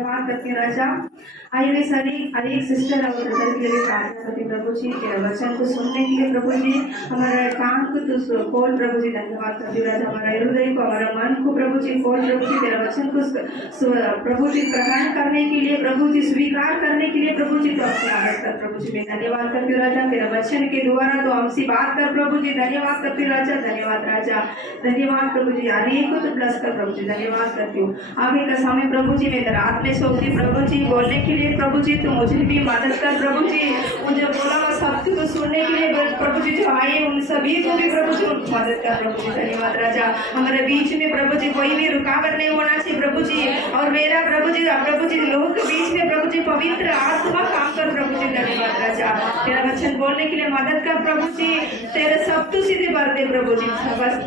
धन्यवाद करते हैं राजा। आइए वे सभी अनेक सिस्टर और ब्रदर के लिए भी प्रार्थना करते हैं प्रभु जी, तेरा वचन को सुनने के लिए प्रभु जी, हमारा कान को तो खोल प्रभु जी, धन्यवाद करते हैं राजा। हमारा हृदय को, हमारा मन को प्रभु जी खोल प्रभु जी, तेरा वचन को प्रभु जी ग्रहण करने के लिए प्रभु जी, स्वीकार करने के लिए प्रभु जी, तो अपनी आदत कर प्रभु जी। मैं धन्यवाद करती हूँ राजा, तेरा वचन के द्वारा तो हमसे बात कर प्रभु जी। धन्यवाद करती हूँ राजा, धन्यवाद राजा, धन्यवाद प्रभु जी। अनेक को तो ब्लस कर प्रभु जी, धन्यवाद करती हूँ। आगे का समय प्रभु जी मैं रात में सोती प्रभु जी, बोलने के लिए प्रभु जी, तो मुझे भी मदद कर प्रभु जी। मुझे बोला हुआ शब्द को सुनने के लिए प्रभु जी जो आए उन सभी को भी प्रभु जी मदद कर प्रभु जी। धन्यवाद राजा। हमारे बीच में प्रभु जी कोई भी रुकावट नहीं होना चाहिए प्रभु जी, और मेरा प्रभु जी लोगों के बीच में प्रभु जी पवित्र आत्मा काम कर प्रभु जी। धन्यवाद राजा, तेरा वचन बोलने के लिए मदद कर प्रभु जी। तेरे शब्द सीधे भर दे प्रभु जी,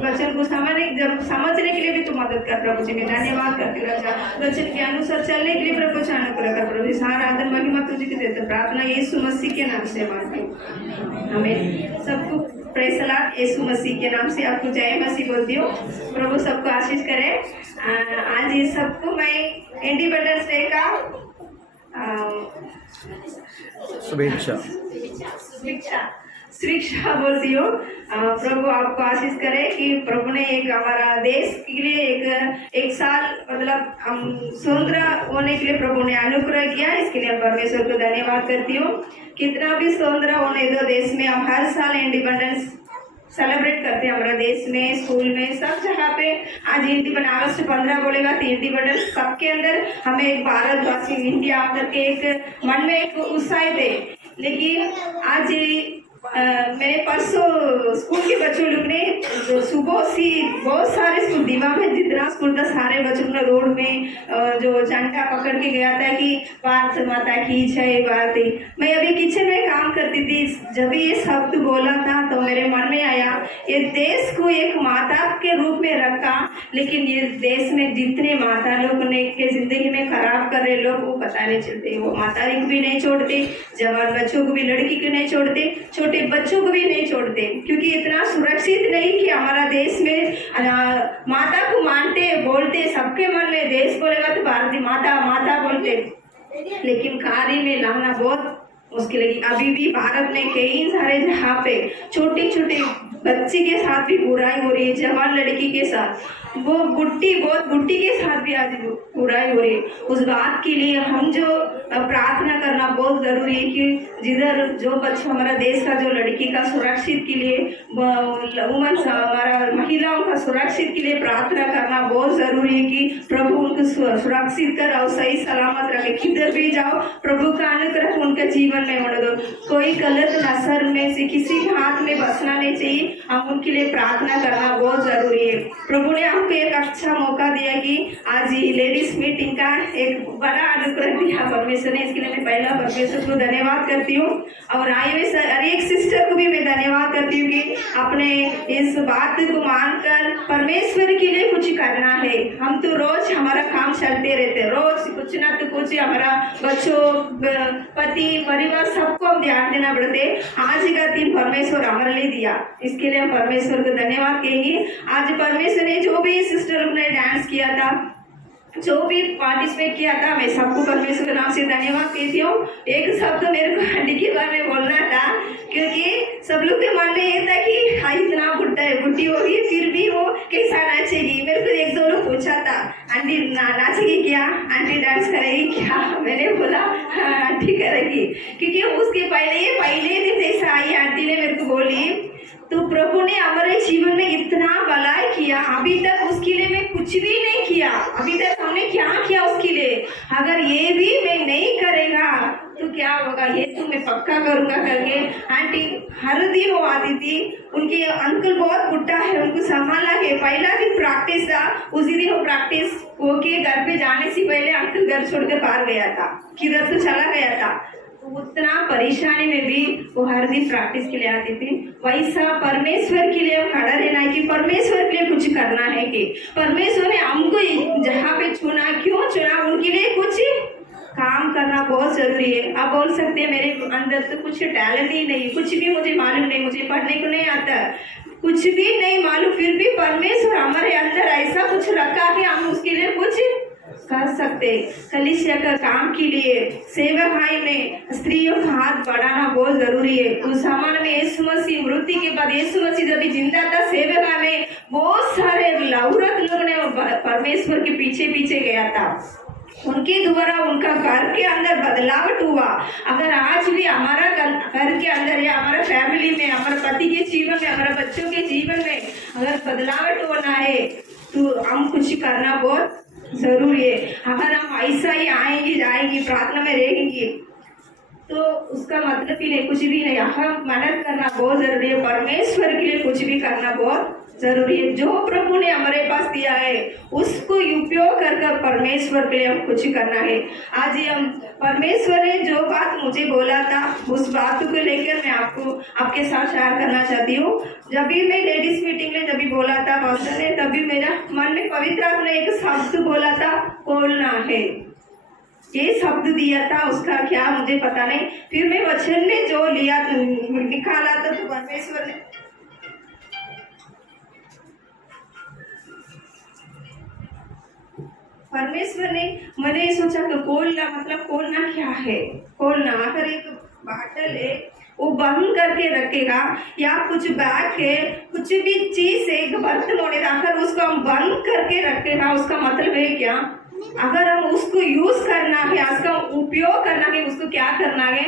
वचन को समझने के लिए भी तू मदद कर प्रभु जी। मैं धन्यवाद करती हूँ राजा, वचन के अनुसार चलने के लिए प्रभु अनुग्रह कर प्रभु जी। सारा आदर महिमा तुझे की देते, प्रार्थना यीशु मसीह के नाम से मांगती हूँ, हमें सबको प्रेज़ द लॉर्ड। यीशु मसीह के नाम से आपको जय मसीह बोलती हूँ। प्रभु सबको आशीष करे। आज ये सबको मैं इंडिपेंडेंस डे का शुभेच्छा बोलती हूँ। प्रभु आपको आशीष करे कि प्रभु ने एक हमारा देश के लिए एक साल मतलब हम स्वतंत्र होने के लिए प्रभु ने अनुग्रह किया, इसके लिए परमेश्वर को धन्यवाद करती हूँ। कितना भी स्वतंत्र होने दो देश में, हम हर साल इंडिपेंडेंस सेलिब्रेट करते हैं हमारा देश में, स्कूल में, सब जगह पे। आज इंडिपेंडेंस अगस्त 15 बोलेगा तो इंडिपेंडेंस सबके अंदर हमें एक भारतवासी इंडिया अंदर के एक मन में एक उत्साह थे। लेकिन आज मेरे परसों स्कूल के बच्चों लोग ने सुबह से बहुत सारे स्कूल दिमाग में जितना स्कूल था सारे बच्चों ने रोड में जो झंडा पकड़ के गया था कि भारत माता की जय भारती। मैं अभी किचन में काम करती थी, जब ये शब्द बोला था तो मेरे मन में आया ये देश को एक माता के रूप में रखा, लेकिन ये देश में जितने माता लोग ने के जिंदगी में खराब कर रहे लोग वो पता नहीं चलते। वो माता को भी नहीं छोड़ते, जवान बच्चों को भी, लड़की को नहीं छोड़ते, छोटे बच्चों को भी नहीं छोड़ते, क्योंकि इतना सुरक्षित नहीं कि हमारा देश में माता को मानते बोलते, सबके मन में देश बोलेगा तो भारतीय माता माता बोलते, लेकिन कार्य में लाना बहुत मुश्किल है। अभी भी भारत में कई सारे जहाँ पे छोटे छोटे बच्चे के साथ भी बुराई हो रही है, जवान लड़की के साथ, वो बुट्टी के साथ भी आज बुराई हो रही है। उस बात के लिए हम जो प्रार्थना करना बहुत जरूरी है कि जिधर जो बच्चा हमारा देश का जो लड़की का सुरक्षित के लिए, वुमन हमारा महिलाओं का सुरक्षित के लिए प्रार्थना करना बहुत जरूरी है कि प्रभु उनको सुरक्षित कर और सही सलामत रखे। किधर भी जाओ प्रभु का अनुग्रह उनके जीवन में होने दो। कोई गलत नजर में से किसी के हाथ में बसना नहीं चाहिए। हम उनके लिए प्रार्थना करना बहुत जरूरी है। प्रभु ने हमको एक अच्छा मौका दिया कि आज लेडीज मीटिंग का एक बड़ा अनुग्रह दिया परमेश्वर ने, इसके लिए मैं पहला परमेश्वर को धन्यवाद करती हूँ। और आए हुए हर एक सिस्टर को भी मैं धन्यवाद करती हूँ कि अपने इस बात को मानकर परमेश्वर के लिए कुछ करना है। हम तो रोज हमारा काम चलते रहते, रोज कुछ ना तो कुछ हमारा बच्चों, पति, परिवार सबको हम ध्यान देना पड़ते। आज का दिन परमेश्वर हमारे लिए दिया, इसके लिए हम परमेश्वर को धन्यवाद कहेंगे। आज परमेश्वर ने जो भी सिस्टर लोग ने डांस किया था, जो भी पार्टिसिपेट किया था, मैं सबको परमेश्वर के नाम से धन्यवाद कहती हूँ। एक शब्द मेरे को आंटी के बारे में बोलना था, क्योंकि सब लोग के मन में ये था कि हाँ इतना बुढ़ी होगी फिर भी वो कैसा नाचेगी। मेरे को एक दो लोग पूछा था आंटी नाचेगी क्या, आंटी डांस करेगी क्या, मैंने बोला हाँ आंटी करेगी, क्योंकि उसके पहले दिन जैसा आई आंटी ने मेरे को बोली तो प्रभु ने हमारे जीवन में इतना भलाई किया, अभी तक उसके लिए मैं कुछ भी नहीं किया, अभी तक हमने क्या किया उसके लिए। अगर ये भी मैं नहीं करेगा तो क्या होगा, ये तो मैं पक्का करूंगा करके आंटी हर दिन वो आती थी। उनके अंकल बहुत बुढ़ा है, उनको संभाला के पहला दिन प्रैक्टिस था, उसी दिन वो प्रैक्टिस होके घर पे जाने से पहले अंकल घर छोड़कर बाहर गया था, किधर तो चला गया था। उतना परेशानी में भी वो हर दिन प्रैक्टिस के लिए आती थी। वैसा परमेश्वर के लिए खड़ा रहना है कि परमेश्वर के लिए कुछ करना है, कि परमेश्वर ने हमको जहाँ पे चुना, क्यों चुना, उनके लिए कुछ काम करना बहुत जरूरी है। आप बोल सकते हैं मेरे अंदर तो कुछ टैलेंट ही नहीं, कुछ भी मुझे मालूम नहीं, मुझे पढ़ने को नहीं आता, कुछ भी नहीं मालूम, फिर भी परमेश्वर हमारे अंदर ऐसा कुछ रखा कि हम उसके लिए कुछ कर सकते। कलीसिया का काम के लिए सेवकाई में स्त्रियों का हाथ बढ़ाना बहुत जरूरी है। उस जमाने में यीशु मसीह मृत्यु के बाद यीशु मसीह जब जिंदा था, सेवका में बहुत सारे औरत लोग ने परमेश्वर के पीछे पीछे गया था, उनके द्वारा उनका घर के अंदर बदलावट हुआ। अगर आज भी हमारा घर के अंदर या हमारा फैमिली में, हमारे पति के जीवन में, हमारे बच्चों के जीवन में अगर बदलावट होना है तो हम कुछ करना बहुत जरूरी है। अगर हम ऐसा ही आएंगे जाएंगे प्रार्थना में रहेंगे तो उसका मतलब ही नहीं, कुछ भी नहीं। हम मेहनत करना बहुत जरूरी है, परमेश्वर के लिए कुछ भी करना बहुत जरूरी है। जो प्रभु ने हमारे पास दिया है उसको उपयोग कर परमेश्वर के लिए हम कुछ करना है। आज हम परमेश्वर ने जो बात मुझे बोला था उस बात को लेकर मैं आपके साथ शेयर करना चाहती हूँ। जब भी मैं लेडीज मीटिंग में जब भी बोला था पास्टर ने, तभी मेरा मन में पवित्र आत्मा ने एक शब्द बोला था, खोलना है। ये शब्द दिया था, उसका क्या मुझे पता नहीं। फिर मैं वचन में जो लिया निकाला था तो परमेश्वर ने मैंने सोचा कि खोलना मतलब खोलना क्या है। खोलना अगर एक बाटल है वो बंद करके रखेगा, या कुछ बैग है, कुछ भी चीज है, एक बर्तन होने अगर उसको हम बंद करके रखेगा, उसका मतलब है क्या? अगर हम उसको यूज करना है, उसका उपयोग करना है, उसको क्या करना है,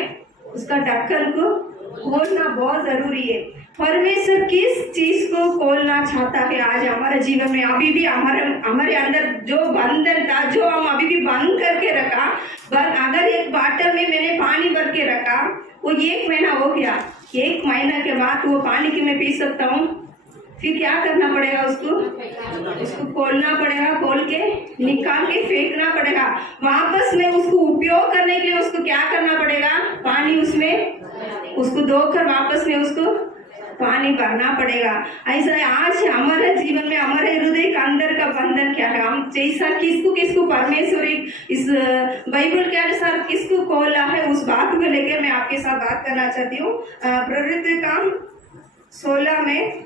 उसका ढक्कन को खोलना बहुत जरूरी है। परमेश्वर किस चीज को खोलना चाहता है आज हमारे जीवन में? अभी भी हमारे अंदर जो बंधन था, जो हम अभी भी बंद करके रखा, अगर एक बाटल में मैंने पानी भर के रखा, वो 1 महीना हो गया, 1 महीना के बाद वो पानी की मैं पी सकता हूँ, फिर क्या करना पड़ेगा? उसको खोलना पड़ेगा, खोल के निकाल के फेंकना पड़ेगा। वापस में उसको उपयोग करने के लिए उसको क्या करना पड़ेगा? पानी उसमें उसको धोकर वापस में उसको पानी भरना पड़ेगा। ऐसा आज हमारे जीवन में, हमारे हृदय के अंदर का बंधन क्या है? हम जैसा किसको परमेश्वर इस बाइबल के अनुसार किसको खोला है, उस बात को लेकर मैं आपके साथ बात करना चाहती हूँ। प्रवृत्ति काम 16 में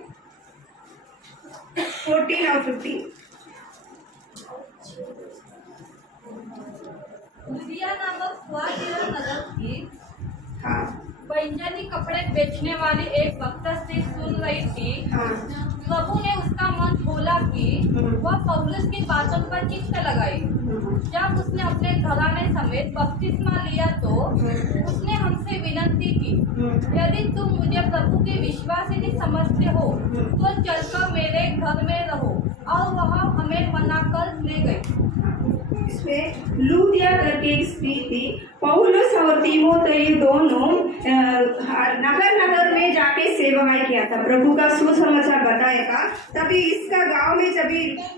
14 और 15। लुदिया नामक थुआतीरा नगर की हाँ पैंजनी कपड़े बेचने वाली एक वक्ता से सुन रही थी। हाँ प्रभु ने उसका मन खोला कि वह पौलुस की बातों पर चित्त लगाई। जब उसने अपने घराने समेत बपतिस्मा लिया तो उसने हमसे विनती की, यदि तुम मुझे प्रभु के विश्वासिनी समझते हो तो चलकर मेरे घर में रहो, और वह हमें मनाकर ले गई। इसमें लूदिया करके एक स्त्री थी। पौलुस और तीमोथेयु दोनों नगर नगर में जाके सेवाएं किया था, प्रभु का सुसमाचार बताया था। तभी इसका गांव में जब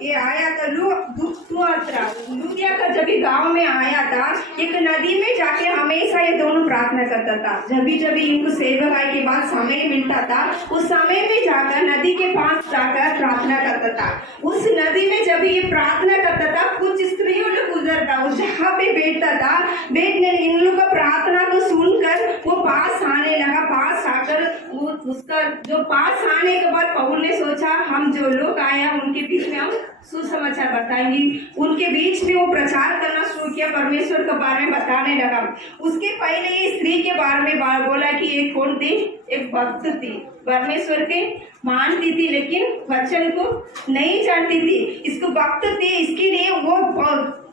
ये आया था, लूदिया का जब गांव में आया था, एक नदी में जाके हमेशा ये दोनों प्रार्थना करता था। जब भी इनको सेवाएं के बाद समय मिलता था, उस समय में जाकर नदी के पास जाकर प्रार्थना करता था। उस नदी में जब ये प्रार्थना करता था, कुछ स्त्रियों लोग गुजरता, वो जहाँ पे बैठता था, बैठने इन लोग का प्रार्थना को सुनकर वो पास आने लगा। पास आकर वो उसका जो पास आने के बाद पौल ने सोचा, हम जो लोग आए हैं उनके बीच में हम सुसमाचार बताएंगे। उनके बीच में वो प्रचार करना शुरू किया, परमेश्वर के बारे में बताने लगा। उसके पहले ये स्त्री के बारे में बोला कि ये कौन थी? एक भक्त थी, परमेश्वर के मानती थी लेकिन वचन को नहीं जानती थी। इसको भक्त थी, इसके लिए वो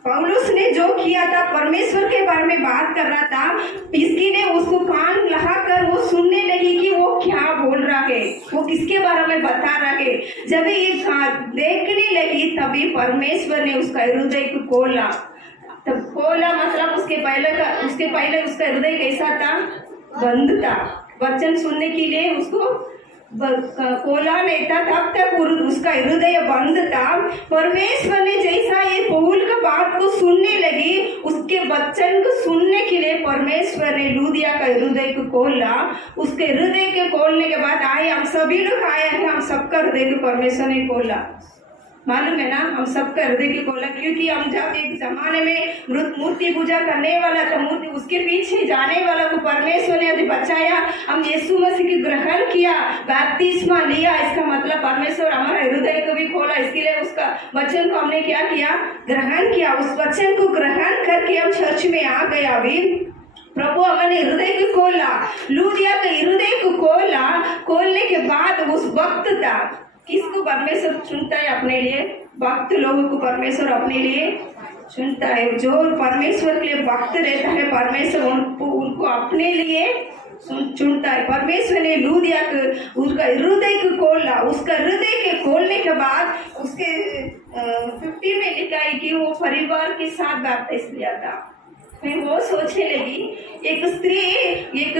पौलुस ने जो किया था, परमेश्वर के बारे में बात कर रहा था, इसके लिए उसको कान लगाकर वो सुनने लगी कि वो क्या बोल रहा है, वो किसके बारे में बता रहा है। जब ये देखने लगी तभी परमेश्वर ने उसका हृदय को खोला। तब खोला मतलब उसके पहले उसका हृदय कैसा था? बंद था। वचन सुनने के लिए उसको खोला नहीं था, तब तक उसका हृदय बंद था। परमेश्वर ने जैसा ये पौल का बात को सुनने लगी, उसके वचन को सुनने के लिए परमेश्वर ने लूदिया का हृदय को खोला। उसके हृदय के खोलने के बाद आए हम सभी लोग आए हैं, हम सबका हृदय को परमेश्वर ने खोला। मालूम है ना, हम सबका हृदय की खोला, क्योंकि हम जब एक जमाने में मूर्ति पूजा करने वाला था, मूर्ति उसके पीछे जाने वाला को परमेश्वर ने बचाया, हम यीशु मसीह की ग्रहण किया, बपतिस्मा लिया, इसका मतलब परमेश्वर हमारा हृदय को भी खोला। इसके लिए उसका वचन को हमने क्या किया, ग्रहण किया। उस वचन को ग्रहण करके हम चर्च में आ गए। अभी प्रभु हमारे हृदय को खोला, लूदिया के हृदय को खोला। खोलने के बाद उस वक्त था, किसको परमेश्वर चुनता है अपने लिए? भक्त लोगों को परमेश्वर अपने लिए चुनता है। जो परमेश्वर के लिए भक्त रहता है, परमेश्वर उनको अपने लिए चुनता है। परमेश्वर ने लूदिया को, उसका हृदय को खोला। उसका हृदय के खोलने के बाद उसके 50 में लिखा है कि वो परिवार के साथ बैप्टिस्म लिया था। फिर वो सोचने लगी, एक स्त्री एक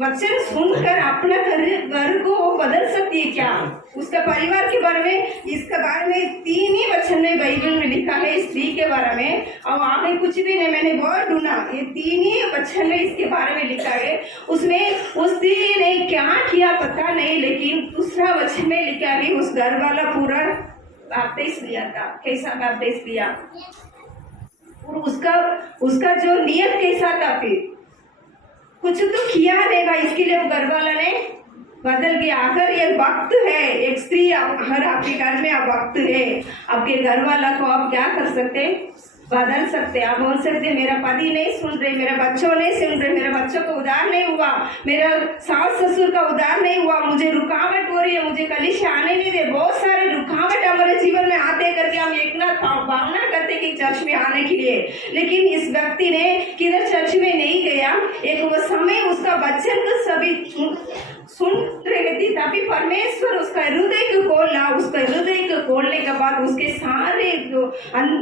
वचन सुनकर अपना घर को वो बदल सकती है क्या? उसका परिवार के बारे में, इसके बारे में 3 ही वचन में बाइबल में लिखा है स्त्री के बारे में, और आगे कुछ भी नहीं, मैंने बहुत ढूंढा, ये 3 ही वचन में इसके बारे में लिखा है। उसमें उस स्त्री ने क्या किया पता नहीं, लेकिन दूसरा वचन में लिखा है उस घर वाला पूरा बैप्टिस्म लिया था। कैसा बैप्टिस्म लिया? और उसका जो नियत कैसा था, फिर कुछ तो किया रहेगा, इसके लिए वो घर वाला ने बदल गया। अगर ये वक्त है, एक स्त्री अगर आपके घर में आप वक्त है, आपके घर वाला को आप क्या कर सकते, बदल सकते। आप बोल सकते मेरा पति नहीं सुन रहे, मेरे बच्चों नहीं सुन रहे, मेरे बच्चों को उद्धार नहीं हुआ, मेरा सास ससुर का उद्धार नहीं हुआ, मुझे रुकावट हो रही है, मुझे कलीसिया आने नहीं दे। बहुत सारे रुकावट हमारे जीवन में आते करके हम एक ना भावना करते कि चर्च में आने के लिए, लेकिन इस व्यक्ति ने किधर चर्च में नहीं गया। एक वो समय उसका वचन को सभी सुन रही थी, तभी परमेश्वर उसका हृदय को खोला। उसका हृदय को खोलने के बाद उसके सारे जो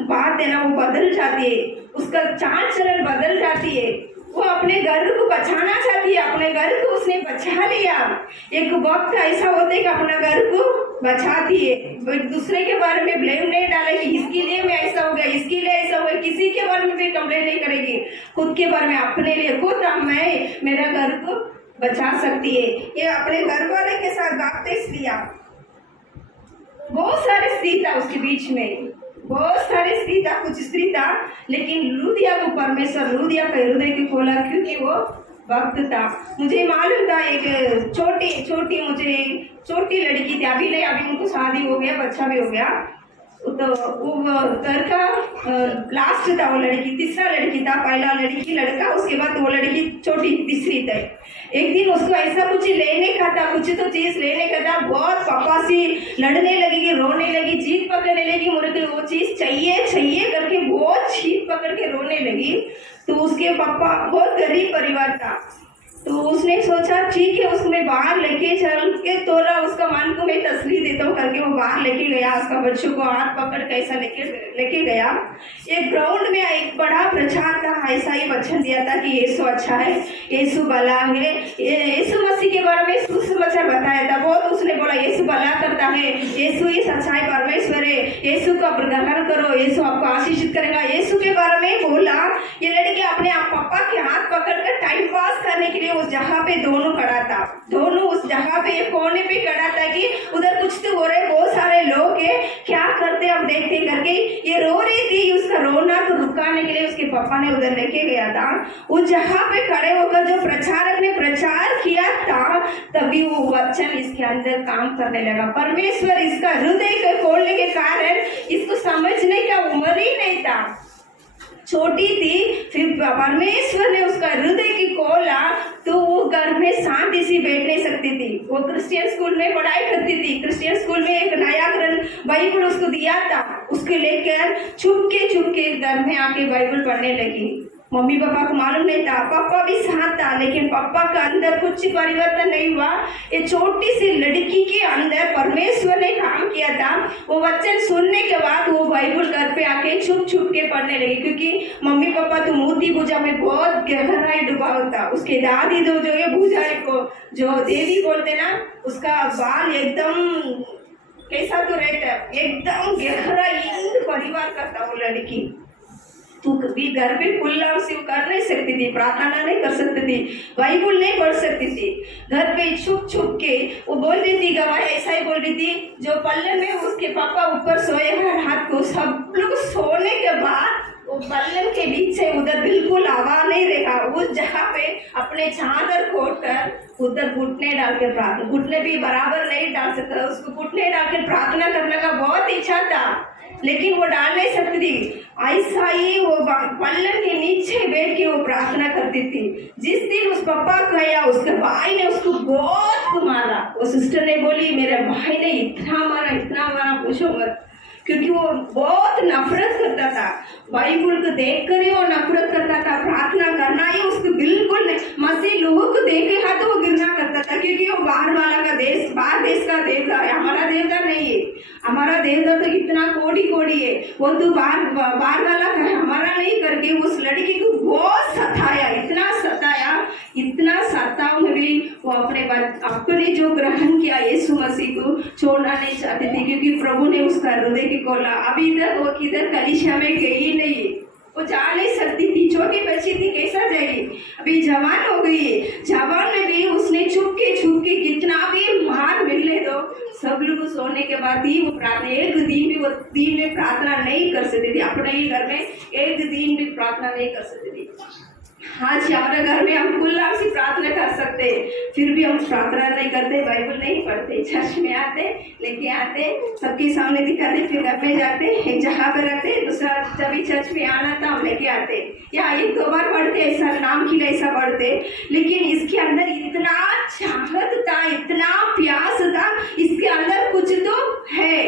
बात है ना वो बदल जाती है, उसका चाल चलन बदल जाती है। वो अपने घर को बचाना चाहती है, अपने घर को उसने बचा लिया। एक वक्त ऐसा होता है कि अपना घर को बचाती है, दूसरे के बारे में ब्लेम नहीं डालेगी, इसके लिए मैं ऐसा हो गया, इसके लिए ऐसा हुआ, किसी के बारे में भी कंप्लेन नहीं करेगी, खुद के बारे में, अपने लिए खुद मैं मेरा घर को बचा सकती है। ये अपने घर वाले के साथ बैप्टिस्म लिया। बहुत सारे स्त्री था उसके बीच में, बहुत सारे स्त्री था, कुछ स्त्री था, लेकिन लूदिया को परमेश्वर लूदिया का हृदय को खोला, क्योंकि वो वक्त था। मुझे मालूम था एक छोटी लड़की थी, अभी नहीं, अभी उनको शादी हो गया, बच्चा भी हो गया, तो वो घर का लास्ट था, वो लड़की तीसरा लड़की था, पहला लड़का, उसके बाद वो लड़की छोटी तीसरी थी। एक दिन उसको ऐसा कुछ लेने का था, कुछ तो चीज लेने का था, बहुत पापा से लड़ने लगी, रोने लगी, जीत पकड़ने लगी, मुझे वो चीज चाहिए करके बहुत जीत पकड़ के रोने लगी। तो उसके पापा बहुत गरीब परिवार था, तो उसने सोचा ठीक है उसको मैं बाहर लेके चल के थोड़ा उसका मन को मैं तसली देता हूँ करके वो बाहर लेके गया, उसका बच्चों को हाथ पकड़ के ऐसा लेके गया। एक ग्राउंड में एक बड़ा प्रचार था, ऐसा ही वचन दिया था कि यीशु अच्छा है, यीशु भला है, यीशु मसीह के बारे में सुसमाचार बताया था बहुत। उसने बोला यीशु भला करता है, यीशु ही सच्चाई परमेश्वर है, यीशु को ग्रहण करो, यीशु आपको आशीषित करेगा, यीशु के बारे में बोला। ये लड़की अपने पापा के हाथ पकड़कर टाइम पास करने के लिए उस जगह पे दोनों खड़ा था, दोनों उस जगह पे एक कोने पे खड़ा था कि उधर कुछ तो हो रहा है, बहुत सारे लोग है, क्या करते अब देखते करके ये रो रही थी। उसका रोना को रुकाने के लिए उसके पापा ने उधर लेके गया था। उस जगह पे खड़े होकर जो प्रचारक ने प्रचार किया था, तभी वो वचन इसके अंदर काम करने लगा। परमेश्वर इसका हृदय को खोलने के कारण इसको समझने का उम्र ही नहीं था, छोटी थी, फिर परमेश्वर ने उसका हृदय की खोला तो वो घर में शांति से बैठ नहीं सकती थी। वो क्रिश्चियन स्कूल में पढ़ाई करती थी, क्रिश्चियन स्कूल में एक नया ग्रंथ बाइबल उसको दिया था, उसको लेकर चुपके घर में आके बाइबल पढ़ने लगी। मम्मी पापा को मालूम नहीं था, पापा भी साथ था, लेकिन पापा का अंदर कुछ परिवर्तन नहीं हुआ। ये छोटी सी लड़की के अंदर परमेश्वर ने काम किया था। वो वचन सुनने के बाद वो बाइबल घर पे आके छुप के पढ़ने लगी, क्योंकि मम्मी पापा तो मूर्ति पूजा में बहुत गहराई डूबा होता। उसके दादी जो है पूजारी को जो देवी बोलते ना, उसका बाल एकदम कैसा तो रहता है, एकदम गहरा परिवार का था वो लड़की। तू कभी घर पे खुला से कर नहीं सकती थी, प्रार्थना नहीं कर सकती थी, बाइबल नहीं पढ़ सकती थी। घर पे छुप छुप के वो बोल रही थी, गवाही ऐसा ही बोल रही थी, जो पल्ले में उसके पापा ऊपर सोए हैं रात को, सब लोग सोने के बाद वो पल्ले के पीछे उधर बिल्कुल आवाज नहीं रहा, उस जगह पे अपने चादर खोल कर उधर घुटने डाल के प्रार्थना, घुटने भी बराबर नहीं डाल सकता, उसको घुटने डाल के प्रार्थना करने का बहुत इच्छा था, लेकिन वो डाल नहीं सकती थी। ऐसा ही वो पल्लम के नीचे बैठ के वो प्रार्थना करती थी। जिस दिन उस पापा गया, उसके भाई ने उसको बहुत मारा। वो सिस्टर ने बोली, मेरे भाई ने इतना मारा पूछो मत, क्योंकि वो बहुत नफरत करता था, बाइबल को देखकर ही वो नफरत करता था, प्रार्थना करना ही उसको बिल्कुल नहीं। मसीह लोगों को देखेगा तो वो गिरना करता था, क्योंकि वो बाहर वाला का देश, बाहर देश का देवता है, हमारा देवता नहीं है। हमारा देवता तो इतना कोड़ी है, वो तो बाहर वाला का है, हमारा नहीं करके उस लड़की को बहुत सताया, इतना सताओ में भी वो अपने जो ग्रहण किया यीशु मसीह को छोड़ना नहीं चाहते थे, क्योंकि प्रभु ने उसका हृदय के खोला। अभी तक वो किधर कलीसिया में गई नहीं, वो जा नहीं सकती थी, छोटी बच्ची थी, कैसा जाएगी। अभी जवान हो गई है, जवान में भी उसने छुप के कितना भी मार मिलने दो, सब लोग सोने के बाद ही वो प्रार्थना, एक दिन भी वो दिन में प्रार्थना नहीं कर सकती थी, अपने ही घर में एक दिन भी प्रार्थना नहीं कर सकती थी। आज हमारे घर में हम खुला से प्रार्थना कर सकते, फिर भी हम प्रार्थना नहीं करते, बाइबल नहीं पढ़ते, चर्च में आते, लेके आते, सबके सामने दिखाते, फिर घर में जाते, एक जगह पे रखते, दूसरा जब चर्च में आना था हम लेके आते, या एक दो बार पढ़ते, ऐसा नाम के लिए ऐसा पढ़ते, लेकिन इसके अंदर इतना चाहत था, इतना प्यास था, इसके अंदर कुछ तो है,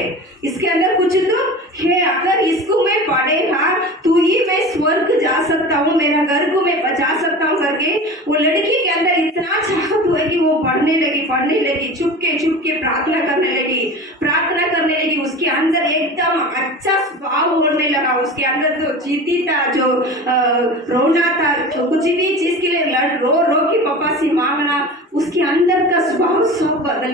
इसके अंदर कुछ तो है। अगर इसको मैं पढ़ेगा तो ही मैं स्वर्ग जा सकता हूँ, मेरा घर को मैं बचा सकता हूँ करके वो लड़की के अंदर इतना चाहत हुआ कि वो पढ़ने लगी, छुप के प्रार्थना करने लगी, उसके अंदर एकदम अच्छा स्वभाव होने लगा, उसके अंदर जो जीती था, जो रोना था, तो कुछ भी चीज के लिए रो के पापा से मांगना, उसके अंदर का स्वभाव सब बदल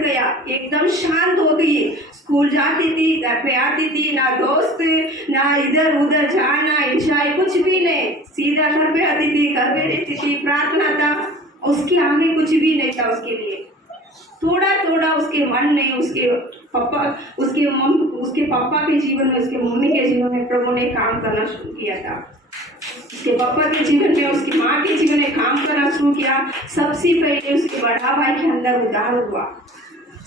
गया, एकदम शांत हो गई। स्कूल जाती थी, घर पे आती थी, ना दोस्त, ना इधर उधर जाना, इंशाई कुछ भी नहीं, सीधा घर पे आती थी, घर पे रहती थी, प्रार्थना था, उसके आगे कुछ भी नहीं था उसके लिए। थोड़ा उसके मन में, उसके पापा के जीवन में, उसके मम्मी के जीवन में प्रभु ने काम करना शुरू किया था, उसके पापा के जीवन में, उसकी माँ के जीवन में काम करना शुरू किया। सबसे पहले उसके बड़ा भाई के अंदर उद्धार हुआ।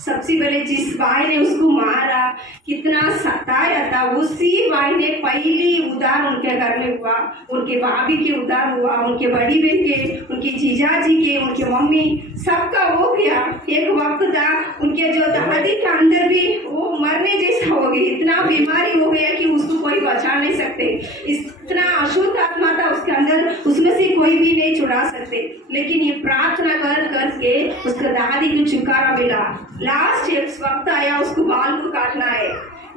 सबसे पहले जिस भाई ने उसको मारा, कितना सताया था, उसी भाई ने पहली उद्धार उनके घर में हुआ, उनके भाभी के उद्धार हुआ, उनके बड़ी बहन के, उनके जीजाजी के, उनके मम्मी, सबका हो गया। एक वक्त था उनके जो दादी के अंदर भी वो मरने जैसा हो गई, इतना बीमारी हो गया कि उसको कोई बचा नहीं सकते, इतना अशुद्ध आत्मा था उसके अंदर, उसमें से कोई भी नहीं छुड़ा सकते। लेकिन ये प्रार्थना करके उसका दादी को छुटकारा मिला। लास्ट एक वक्त आया, उसको बाल को काटना है,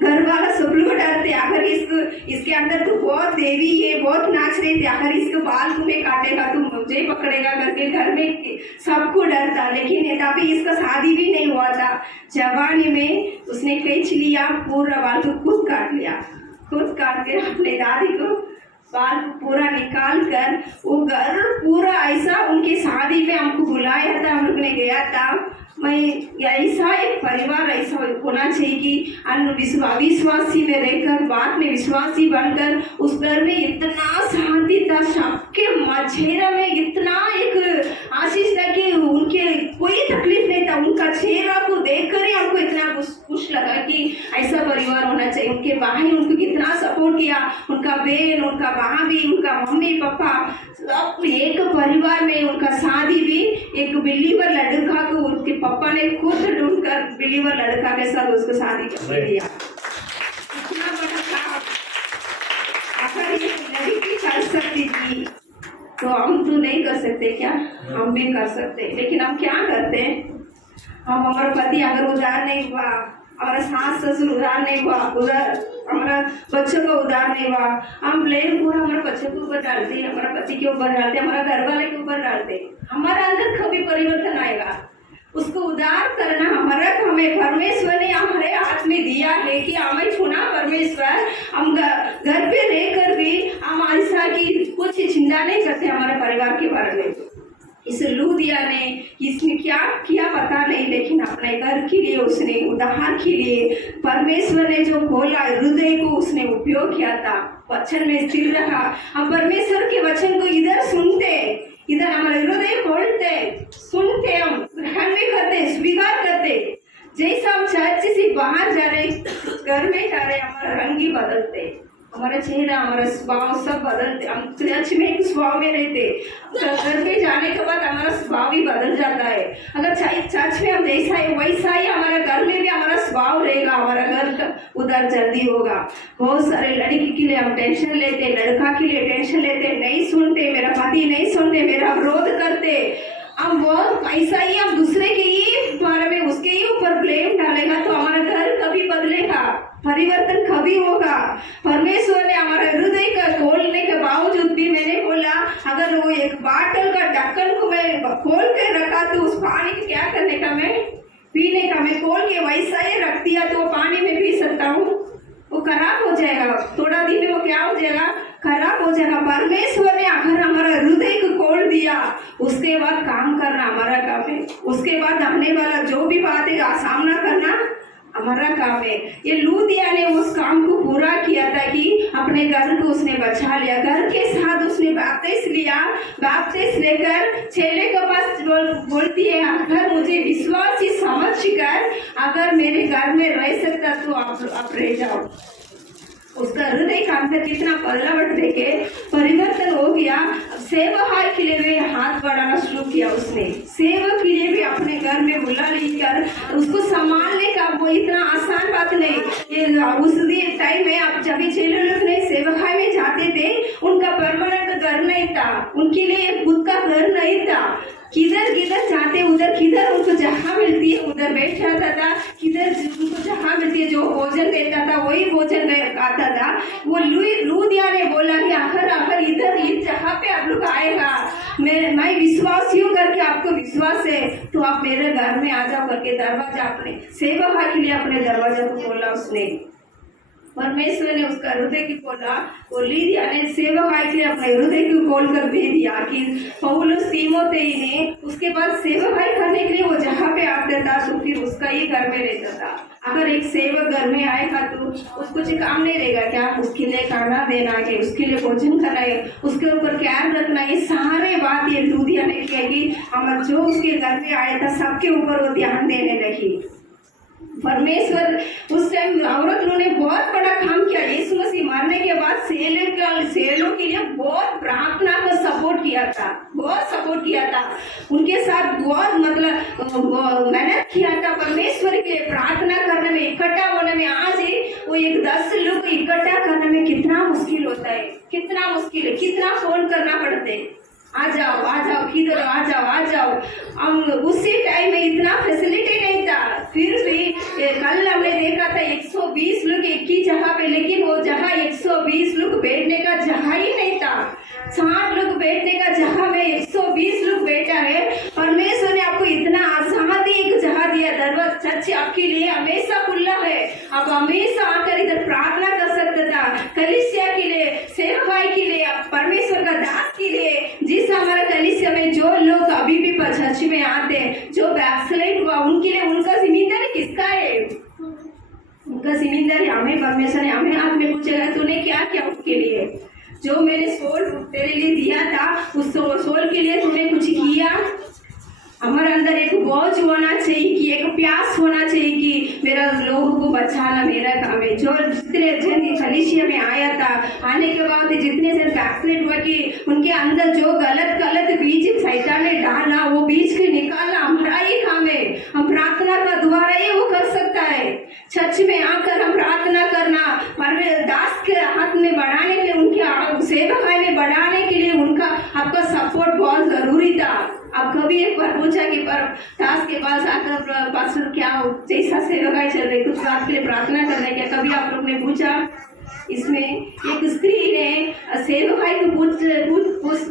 घर वाला सब लोग डरते, अगर इसके अंदर तो बहुत देवी है, बहुत नाच रही थी, अगर इसके बाल तुम्हें काटेगा तो मुझे पकड़ेगा करके घर में सबको डर था। लेकिन तभी इसका शादी भी नहीं हुआ था, जवानी में उसने खींच लिया, पूरा बाल को खुद काट के अपने दादी को बाल पूरा निकाल कर, वो घर पूरा ऐसा, उनकी शादी में हमको बुलाया था, हम लोग ने गया था। मैं ऐसा एक परिवार ऐसा होना चाहिए कि अविश्वासी में रहकर बाद में विश्वासी बनकर उस घर में इतना शांति था, सबके चेहरा में इतना एक आशीष था कि उनके कोई तकलीफ नहीं था, उनका चेहरा को देखकर ही हमको इतना खुश लगा कि ऐसा परिवार होना चाहिए। उनके भाई उनको कितना सपोर्ट किया, उनका बहन, उनका भाभी, उनका मम्मी पापा, सब एक परिवार में। उनका शादी भी एक बिलीवर लड़का को उनके पापा ने खुद ढूंढकर बिलीवर लड़का के साथ उसको शादी कर दिया। इतना बड़ा काम अगर ये लड़की कर सकती थी तो हम तो नहीं कर सकते क्या? हम भी कर सकते, लेकिन हम क्या करते हैं? हम हमारा पति अगर उधार नहीं हुआ, हमारा सास ससुर उधार नहीं हुआ, उधर हमारा बच्चों का उधार नहीं हुआ, हम ब्लेम पूरा हमारे बच्चों के ऊपर डालते हैं, हमारा पति के ऊपर डालते हैं, हमारा घर वाले के ऊपर डालते हैं। हमारा अंदर कभी परिवर्तन आएगा? उसको उदार करना हमारा काम है। परमेश्वर ने हमारे हाथ में दिया है कि हमें चुना परमेश्वर, हम घर पे रहकर भी हम ऐसा की कुछ चिंता नहीं करते हमारे परिवार के बारे में। इस लूदिया ने इसने क्या किया पता नहीं, लेकिन अपने घर के लिए उसने उद्धार के लिए परमेश्वर ने जो खोला हृदय को उसने उपयोग किया था, वचन में स्थिर रहा। हम परमेश्वर के वचन को इधर सुनते, इधर हमारे हृदय खोलते, सुनते, हम ग्रहण में करते, स्वीकार करते। जैसा हम चर्च से बाहर जा रहे, घर में जा रहे, हमारा रंग ही बदलते, हमारा चेहरा, हमारा स्वभाव सब बदलते। हम चर्च में एक स्वभाव में रहते, घर पे जाने के बाद हमारा स्वभाव ही बदल जाता है। अगर चर्च में हम जैसा है वैसा ही हमारा घर में भी हमारा स्वभाव रहेगा, हमारा घर उधर जल्दी होगा। बहुत सारे लड़की के लिए हम टेंशन लेते, लड़का के लिए टेंशन लेते, नहीं सुनते, मेरा पति नहीं सुनते, मेरा विरोध करते। हम बहुत ऐसा ही हम दूसरे के ही बारे में उसके ही ऊपर ब्लेम डालेगा तो हमारा घर कभी बदलेगा, परिवर्तन कभी होगा। परमेश्वर ने हमारे हृदय का खोलने के बावजूद भी, मैंने बोला अगर वो एक बाटल का ढक्कन को मैं खोल के रखा तो उस पानी को क्या करने का, मैं पीने का, मैं खोल के वैसा ही रख दिया तो वो पानी में पी सकता हूँ, वो खराब हो जाएगा, थोड़ा दिन में वो क्या हो जाएगा, खराब हो जाएगा। परमेश्वर ने अगर हमारा हृदय को खोल दिया उसके बाद काम करना हमारा काम है, उसके बाद आने वाला जो भी बात है सामना करना हमारा काम है। ये लूदिया ने उस काम को पूरा किया था कि अपने घर को उसने बचा लिया, घर के साथ उसने बैप्टिस्म लिया, बैप्टिस्म लेकर चेले के पास बोलती है अगर मुझे विश्वास ही समझ कर अगर मेरे घर में रह सकता तो आप रह जाओ। उसका हृदय का अंदर कितना बदलाव देखे परिवर्तन हो गया। सेवकाई के लिए भी हाथ बढ़ाना शुरू किया उसने, सेवक के लिए भी अपने घर में बुला लेकर उसको संभालने का वो इतना आसान बात नहीं। ये उस टाइम में आप जब चेले लोग ने सेवकाई में जाते थे उनका परमानेंट घर नहीं था, उनके लिए खुद का घर नहीं था, किधर किधर जाते उधर किधर उनको जहाँ मिलती है उधर बैठ जाता था, किधर उनको जहाँ मिलती है जो भोजन देता था वही भोजन खाता था। वो लूदिया ने बोला कि अगर इधर इस जगह पे आप लोग आएगा, मैं विश्वास यूं करके आपको विश्वास है तो आप मेरे घर में आ जाओ करके दरवाजा अपने सेवका के लिए अपने दरवाजा को खोला उसने। परमेश्वर ने उसका हृदय की खोला, वो लूदिया ने सेवकाई के लिए अपने हृदय को खोल कर दे दिया कि पौलुस तीमोथेई ने उसके बाद सेवकाई करने के लिए वो जहाँ पे आता था तो फिर उसका ही घर में रहता था। अगर एक सेवक घर में आएगा तो उसको कुछ काम नहीं रहेगा क्या, उसके लिए खाना देना है, उसके लिए भोजन करना है, उसके ऊपर ख्याल रखना, ये सारे बात ये लूदिया ने किया कि हम जो उसके घर में आया था सबके ऊपर वो ध्यान देने लगी। परमेश्वर उस टाइम औरत लोगों ने बहुत बड़ा काम किया। यीशु मसीह मरने के बाद सेलों के लिए बहुत प्रार्थना का सपोर्ट किया था, बहुत सपोर्ट किया था, उनके साथ बहुत मतलब मेहनत किया था परमेश्वर के लिए प्रार्थना करने में, इकट्ठा होने में। आज ही वो एक 10 लोग इकट्ठा करने में कितना मुश्किल होता है, कितना मुश्किल है, कितना फोन करना पड़ता है, आ जाओ किधर आ जाओ। हम उसी टाइम में इतना फैसिलिटी नहीं था, फिर भी कल हमने देखा था 120 लोग एक ही जगह पे, लेकिन वो जगह 120 लोग बैठने का जगह ही नहीं था। 60 लोग बैठने का जगह में 120 लोग बैठा है। परमेश्वर ने आपको इतना आजादी एक जगह दिया, दरवाजा चर्च आपके लिए हमेशा खुला है, आप हमेशा आकर इधर प्रार्थना कर सकते था, कलीसिया के लिए, सेवकाई के लिए, परमेश्वर का दास के लिए। जिस हमारा कलीसिया में जो लोग अभी भी चर्च में आते हैं, जो बैकस्लाइड हुआ उनके लिए उनका जिम्मेदारी किसका है? उनका जिम्मेदारी हमें, परमेश्वर ने हमें हाथ में पूछेगा तूने क्या किया उसके लिए, जो मैंने सोल तेरे लिए दिया था उस सोल के लिए तूने कुछ किया? हमारे अंदर एक बोझ होना चाहिए कि एक प्यास होना चाहिए कि मेरा लोगों को बचाना मेरा काम है। जो जितने जन कलीसिया में आया था, आने के बाद जितने जन बैकस्लाइड हुआ कि उनके अंदर जो गलत बीज शैतान ने डाला वो बीज को निकालना हमारा ही काम है। हम प्रार्थना का द्वारा ही वो कर सकता है। चर्च में आकर हम प्रार्थना करना, दास के हाथ में बढ़ाने के लिए, उनके सेवकाई में बढ़ाने के लिए उनका आपका सपोर्ट बहुत जरूरी था। आप कभी एक बार पूछा कि पर दास के पास आकर पास्टर क्या जैसा सेवकाई चल रही कुछ बात के लिए प्रार्थना कर रहे क्या? कभी आप लोग ने पूछा? इसमें एक स्त्री ने सेवकाई को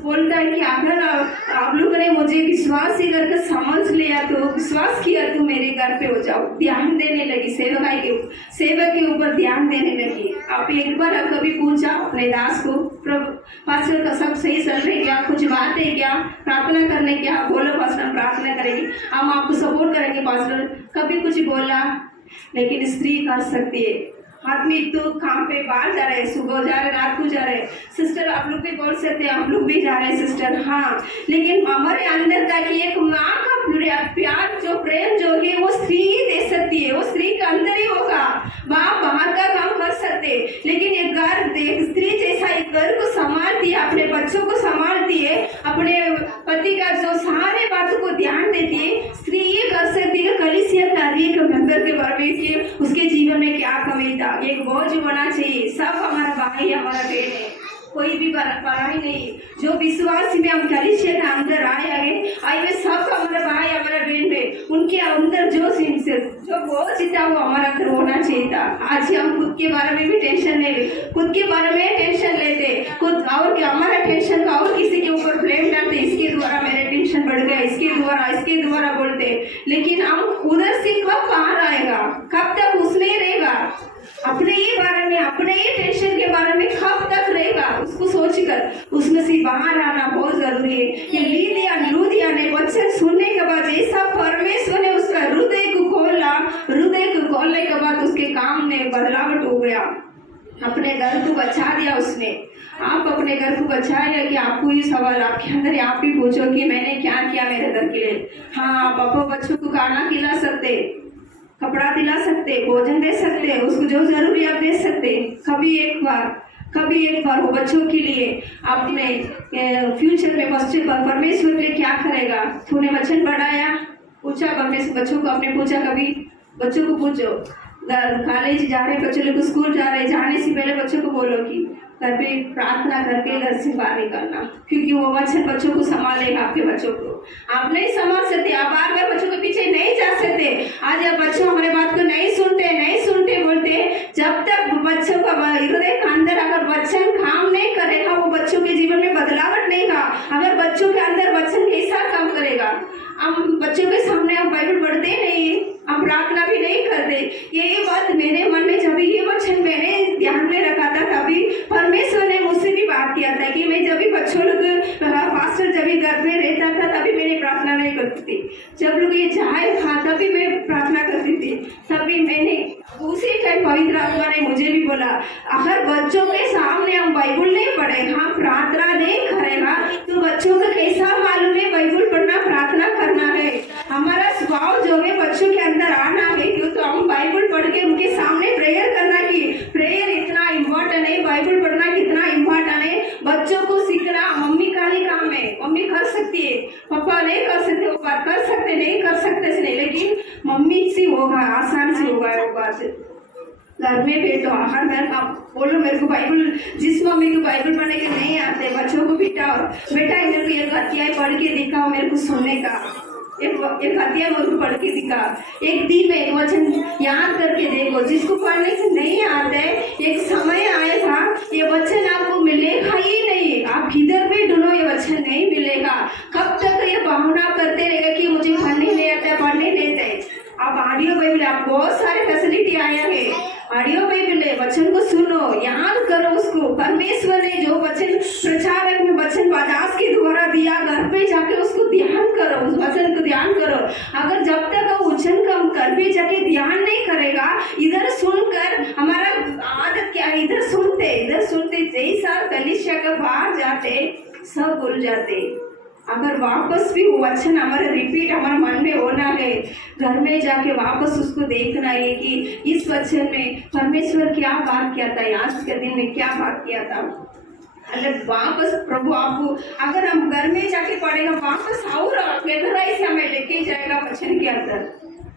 बोलता है कि अगर आप लोगों ने मुझे विश्वास ही करके समझ लिया तो विश्वास किया तो मेरे घर पे हो जाओ। ध्यान देने लगी सेवक के ऊपर ध्यान देने लगी। आप एक बार कभी पूछा अपने दास को, प्रभु पास्टर का सब सही चल रही क्या, कुछ बात है क्या, प्रार्थना करने क्या, बोलो पास्टर प्रार्थना करेंगे, हम आपको सपोर्ट करेंगे पास्टर, कभी कुछ बोला। लेकिन स्त्री कर सकती है। आदमी तो काम पे बाहर जा रहे हैं, सुबह जा रहे, रात को जा रहे, सिस्टर आप लोग भी बोल सकते हैं, हम लोग भी जा रहे हैं सिस्टर, हाँ। लेकिन हमारे अंदर का कि एक माँ का प्यार जो प्रेम जो है वो स्त्री ही दे सकती है, वो स्त्री के अंदर ही होगा। बाप बाहर का काम कर सकते, लेकिन एक घर स्त्री जैसा एक घर को संभालती है, अपने बच्चों को संभालती है, अपने पति का जो सारे बातों को ध्यान देती है, स्त्री ये कर सकती है। कलीसिया का एक मेंबर के बारे में कि उसके जीवन में क्या कमी था, एक बोझ होना चाहिए। सब हमारा भाई हमारा बहन है, कोई भी पराई नहीं। जो विश्वास में हम कलीसिया के अंदर आए सब हमारा भाई हमारा बहन है, उनके अंदर जो बोझ था वो हमारा अंदर होना चाहिए था। आज हम खुद के बारे में भी टेंशन नहीं ले, खुद के बारे में टेंशन लेते, खुद और हमारा टेंशन का और किसी के ऊपर ब्लेम डालते, इसके द्वारा मेरे टेंशन बढ़ गया, इसके द्वारा बोलते। लेकिन हम उधर से कब बाहर आएगा, कब तक उसमें रहेगा, अपने ही बारे में अपने ही टेंशन के बारे में कब तक रहेगा, उसको सोचकर उसमें से बाहर आना बहुत जरूरी है। कि लूदिया ने वचन सुनने के बाद जैसा परमेश्वर ने उसका हृदय को खोलने के बाद उसके काम में बदलावट हो गया। अपने घर को बचा दिया उसने। आप अपने घर को बचाया कि आपको ये सवाल आपके अंदर आप ही पूछो कि मैंने क्या किया मेरे घर के लिए। हाँ, आप अपने बच्चों को खाना खिला सकते, कपड़ा दिला सकते, भोजन दे सकते, उसको जो जरूरी आप दे सकते। कभी एक बार वो बच्चों के लिए अपने फ्यूचर में परमेश्वर के लिए क्या करेगा। तूने वचन बढ़ाया, पूछा परमेश्वर बच्चों को, आपने पूछा कभी बच्चों को पूछो, कॉलेज जा रहे बच्चों लोग, स्कूल जा रहे, जाने से पहले बच्चों को बोलो कि घर पे प्रार्थना करके घर से बाहर निकलना, क्योंकि वो वचन बच्चों को संभालेगा। आपके बच्चों को आप नहीं संभाल सकते, आप बार बच्चों के पीछे नहीं जा सकते। आज आप बच्चों हमारे बात को नहीं सुनते बोलते, जब तक बच्चों का हृदय के अंदर अगर वचन काम नहीं करेगा, वो बच्चों के जीवन में बदलावट नहीं का। अगर बच्चों के अंदर वचन कैसा काम करेगा, हम बच्चों के सामने हम बाइबल पढ़ते नहीं, हम प्रार्थना भी नहीं करते। ये बात मेरे मन में जब ये वचन मैंने ध्यान में रखा था, तभी परमेश्वर ने मुझसे भी बात किया था कि मैं जब भी बच्चों लोग पास्टर जब भी घर में रहता था तभी मैंने प्रार्थना नहीं करती थी। जब लोग ये चाहे था तभी मैं प्रार्थना करती थी। तभी मैंने उसी टाइम पवित्र आत्मा ने मुझे भी बोला, अगर बच्चों के सामने हम बाइबल नहीं पढ़े, हम प्रार्थना नहीं करेगा, तो बच्चों को कैसा मालूम है बाइबल पढ़ना, प्रार्थना करना है। हमारा स्वभाव जो है बच्चों के अंदर आना है, क्यों तो हम बाइबल पढ़ के उनके सामने प्रेयर करना की प्रेयर इतना इम्पोर्टेंट है, बाइबल पढ़ना कितना इम्पोर्टेंट है। बच्चों को सीखना मम्मी का ही काम है, मम्मी कर सकती है, पापा नहीं कर सकते, वो बात कर सकते नहीं कर सकते से नहीं, लेकिन मम्मी से होगा, आसान से होगा वो बात। घर में बैठो, हर घर आप बोलो मेरे को बाइबल, जिस मम्मी को बाइबल पढ़ने के नहीं आते बच्चों को बेटा मेरे को एक अध्याय पढ़ के दिखाओ, मेरे को सुनने का एक अध्याय मेरे को पढ़ के दिखा, एक दिन में एक वचन याद करके देखो। जिसको पढ़ने से नहीं आते, एक समय आएगा ये वचन आपको मिलेगा ही नहीं, आप किधर भी ढूंढो ये वचन नहीं मिलेगा। कब तक ये भावना करते रहेगा कि मुझे पढ़ने नहीं आता, पढ़ने नहीं आते। आप ऑडियो बाइबल, आप बहुत सारे फैसिलिटी आया है, ऑडियो बाइबल है, वचन को सुनो, याद करो उसको। परमेश्वर ने जो वचन प्रचारक में वचन दास के द्वारा दिया, घर पे जाके उसको ध्यान करो, उस वचन को ध्यान करो। अगर जब तक वो वचन का घर पे जाके ध्यान नहीं करेगा, इधर सुनकर हमारा आदत क्या है, इधर सुनते जैसा कलीसिया का बाहर जाते सब भूल जाते। अगर वापस भी वो वचन हमारे रिपीट हमारे मन में होना है, घर में जाके वापस उसको देखना है कि इस वचन में परमेश्वर क्या बात किया था, आज के दिन में क्या बात किया था। अगर वापस प्रभु आपको, अगर हम घर में जाके पढ़ेगा वापस और गहराई से हमें लेके जाएगा वचन के अंदर,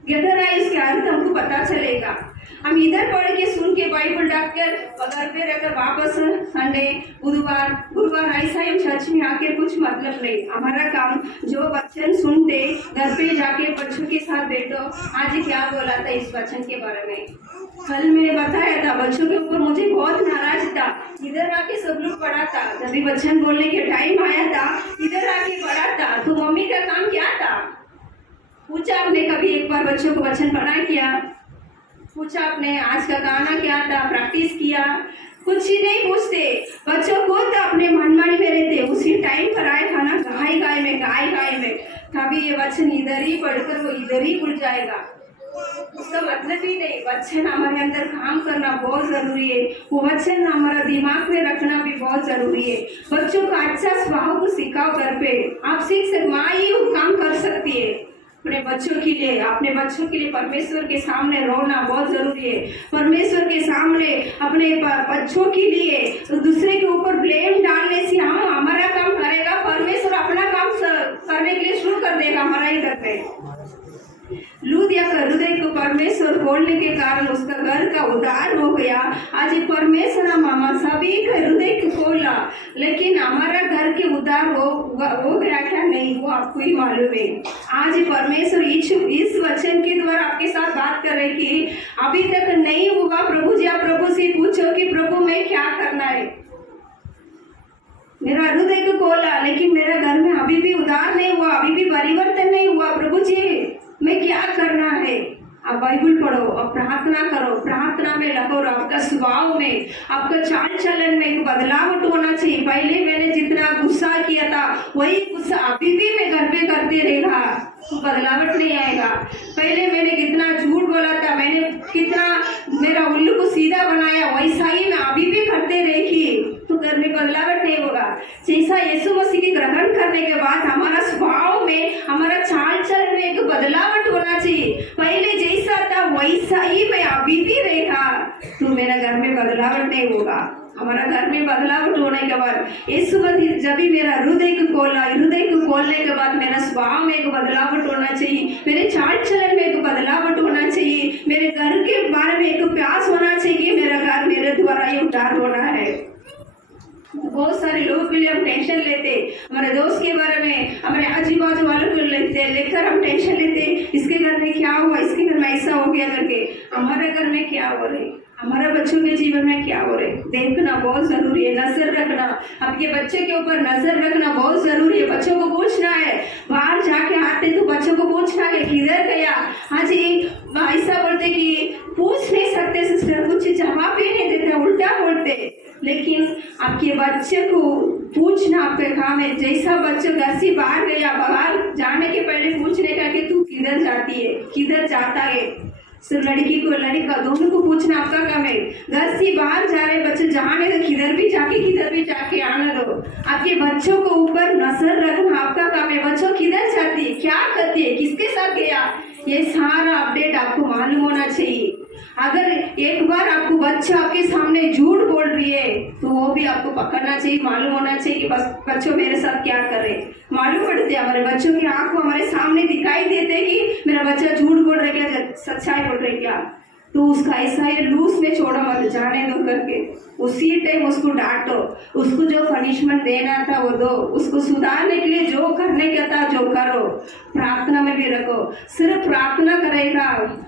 गहराई इसके अर्थ हमको पता चलेगा। हम इधर पढ़ के सुन के बाइबल डालकर घर पे रहकर वापस संडे बुधवार गुरुवार ऐसा ही चर्च में आके कुछ मतलब नहीं। हमारा काम जो वचन सुनते घर पे जाके बच्चों के साथ बैठो, आज क्या बोला था इस वचन के बारे में, कल मैंने बताया था बच्चों के ऊपर मुझे बहुत नाराज था। इधर आके सब लोग पढ़ा था, जब भी वचन बोलने के टाइम आया था इधर आके पढ़ा था। तो मम्मी का काम क्या था? पूछा आपने कभी एक बार बच्चों को वचन पढ़ा किया? पूछा आपने आज का गाना क्या था, प्रैक्टिस किया? कुछ ही नहीं पूछते। बच्चों को तो अपने मनमानी में रहते, उसी टाइम पर आए खाना गाय गाय में कभी ये वचन इधर ही पढ़कर वो इधर ही भूल जाएगा। उसका मतलब ही नहीं। वचन हमारे अंदर काम करना बहुत जरूरी है, वो वचन हमारा दिमाग में रखना भी बहुत जरूरी है। बच्चों का अच्छा स्वभाव को सिखाओ घर पे। आप सीख सकते, माँ ही वो काम कर सकती है अपने बच्चों के लिए। अपने बच्चों के लिए परमेश्वर के सामने रोना बहुत जरूरी है। परमेश्वर के सामने अपने बच्चों के लिए दूसरे के ऊपर ब्लेम डालने से हम हमारा काम करेगा, परमेश्वर अपना काम करने के लिए शुरू कर देगा हमारा ही घर पे। लूदिया का हृदय को परमेश्वर खोलने के कारण उसका घर का उद्धार हो गया। आज परमेश्वर मामा सभी का हृदय को खोला, लेकिन हमारा घर के उद्धार हो गया क्या? नहीं, वो आपको ही मालूम है। आज परमेश्वर इस वचन के द्वारा आपके साथ बात कर रहे कि अभी तक नहीं हुआ प्रभु जी, आप प्रभु से पूछो कि प्रभु मैं क्या करना है। मेरा हृदय को खोला, लेकिन मेरा घर में अभी भी उद्धार नहीं हुआ, अभी भी परिवर्तन नहीं हुआ। प्रभु जी मैं क्या करना है? आप बाइबल पढ़ो और प्रार्थना करो, प्रार्थना में लगो। आपका स्वभाव में, आपका चाल चलन में एक बदलाव होना चाहिए। पहले मैंने जितना गुस्सा किया था वही गुस्सा अभी भी मैं घर पे करते रहेगा, बदलावट नहीं आएगा। पहले मैंने कितना झूठ बोला था, मैंने कितना मेरा उल्लू को सीधा बनाया, वैसा ही मैं अभी भी करते रहेगी, तो घर में बदलावट नहीं होगा। जैसा यीशु मसीह के ग्रहण करने के बाद हमारा स्वभाव में, हमारा चाल चलन में एक बदलावट होना चाहिए। पहले जैसा था वैसा ही मैं अभी भी रहेगा, तो मेरा घर में बदलावट नहीं होगा। हमारा घर में बदलावट होने के बाद यीशु मसीह जब भी मेरा हृदय को खोला, हृदय को खोलने के बाद मेरा स्वभाव में एक बदलावट होना चाहिए, मेरे चाल चलन में एक बदलावट होना चाहिए, मेरे घर के बारे में एक प्यास होना चाहिए, मेरा घर मेरे द्वारा ही उद्धार होना है। बहुत सारे लोग के लिए हम टेंशन लेते, हमारे दोस्त के बारे में, हमारे आजू बाजू वालों को लेकर हम टेंशन लेते, इसके घर में क्या हुआ, इसके घर में ऐसा हो गया करके। हमारे घर में क्या हो रहे, हमारे बच्चों के जीवन में क्या हो रहे, देखना बहुत जरूरी है। नजर रखना, आपके बच्चे के ऊपर नजर रखना बहुत जरूरी है। बच्चों को पूछना है, बाहर जाके आते तो बच्चों को पूछना है किधर गया। आज ऐसा बोलते कि पूछ नहीं सकते, कुछ जवाब ही नहीं देते, उल्टा बोलते। लेकिन आपके बच्चे को पूछना आपका काम है। जैसा बच्चा घर से बाहर गया, बाहर जाने के पहले पूछने का कि तू किधर जाती है, किधर जाता है। सिर्फ लड़की को लड़का दोनों को पूछना आपका काम है। घर से बाहर जा रहे बच्चे जाने तो किधर भी जाके आना दो। आपके बच्चों को ऊपर नजर रखना आपका काम है। बच्चों किधर जाती है, क्या करती है, किसके साथ गया, ये सारा अपडेट आपको मालूम होना चाहिए। अगर एक बार आपको बच्चा आपके सामने झूठ बोल रही है तो वो भी आपको पकड़ना चाहिए, मालूम होना चाहिए कि बस बच्चों मेरे साथ क्या कर रहे। मालूम पड़ते हमारे बच्चों की आंख को हमारे सामने दिखाई देते कि मेरा बच्चा झूठ बोल रहा है क्या, सच्चाई बोल रही क्या। तो उसका ऐसा है लूज में छोड़ो मत, जाने दो करके उसी टाइम उसको डांटो, उसको जो पनिशमेंट देना था वो दो, उसको सुधारने के लिए जो करने का था जो करो। प्रार्थना में भी रखो, सिर्फ प्रार्थना करेगा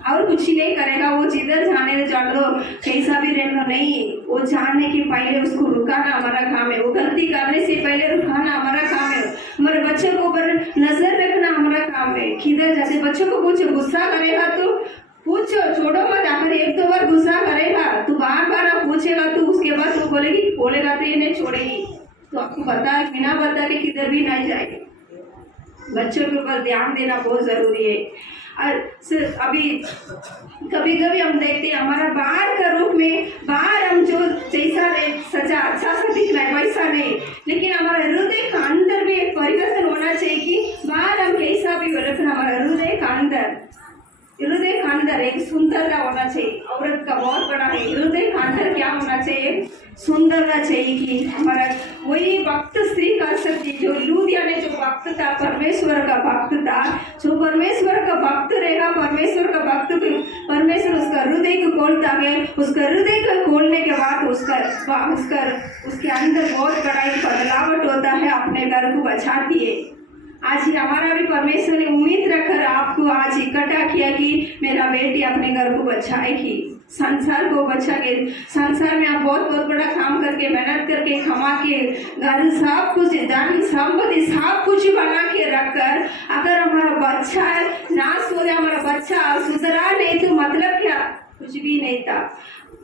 और कुछ ही नहीं करेगा। वो जिधर जाने दे जान लो, कैसा भी रहना नहीं, वो जानने के पहले उसको रुकाना हमारा काम है। वो गलती करने से पहले रुकाना हमारा काम है। हमारे बच्चों को ऊपर नजर रखना हमारा काम है। किधर जैसे बच्चों को पूछो, गुस्सा करेगा तो पूछो, छोड़ो मत। अगर एक दो बार गुस्सा करेगा तो बार बार आप पूछेगा तो उसके बाद वो बोलेगा तो ये नहीं छोड़ेगी। तो आपको बता बिना बता के किधर भी नहीं जाएगी। बच्चों के ऊपर ध्यान देना बहुत जरूरी है। और सिर्फ अभी कभी कभी हम देखते हैं हमारा बाहर का रूप में, बाहर हम जो जैसा सजा अच्छा सा दिख रहा है वैसा नहीं, लेकिन हमारा हृदय का अंदर में एक परिवर्तन होना चाहिए कि बाहर हम कैसा भी रखना, हमारा हृदय का अंदर एक सुंदरता होना चाहिए। औरत का बहुत बड़ा है, हृदय का अंदर क्या होना चाहिए, सुंदरता चाहिए कि हमारा वही भक्त स्त्री कर सकती। जो लूदिया ने जो भक्त था, परमेश्वर का भक्त था, जो परमेश्वर का भक्त रहेगा, परमेश्वर का भक्त, परमेश्वर उसका हृदय को खोलता है। उसका हृदय को खोलने के बाद उसके अंदर बहुत बड़ा एक बदलावट होता है, अपने घर को बचाती है। आज हमारा भी परमेश्वर ने उम्मीद रखकर आपको आज इकट्ठा किया कि मेरा बेटी अपने घर को बचाएगी। संसार को बचा के, संसार में आप बहुत बहुत बड़ा काम करके मेहनत करके कमा के घर सब कुछ धन संपत्ति सब कुछ बना के रखकर अगर हमारा बच्चा नाश हो गया, हमारा बच्चा सुधरा नहीं तो मतलब क्या, कुछ भी नहीं था।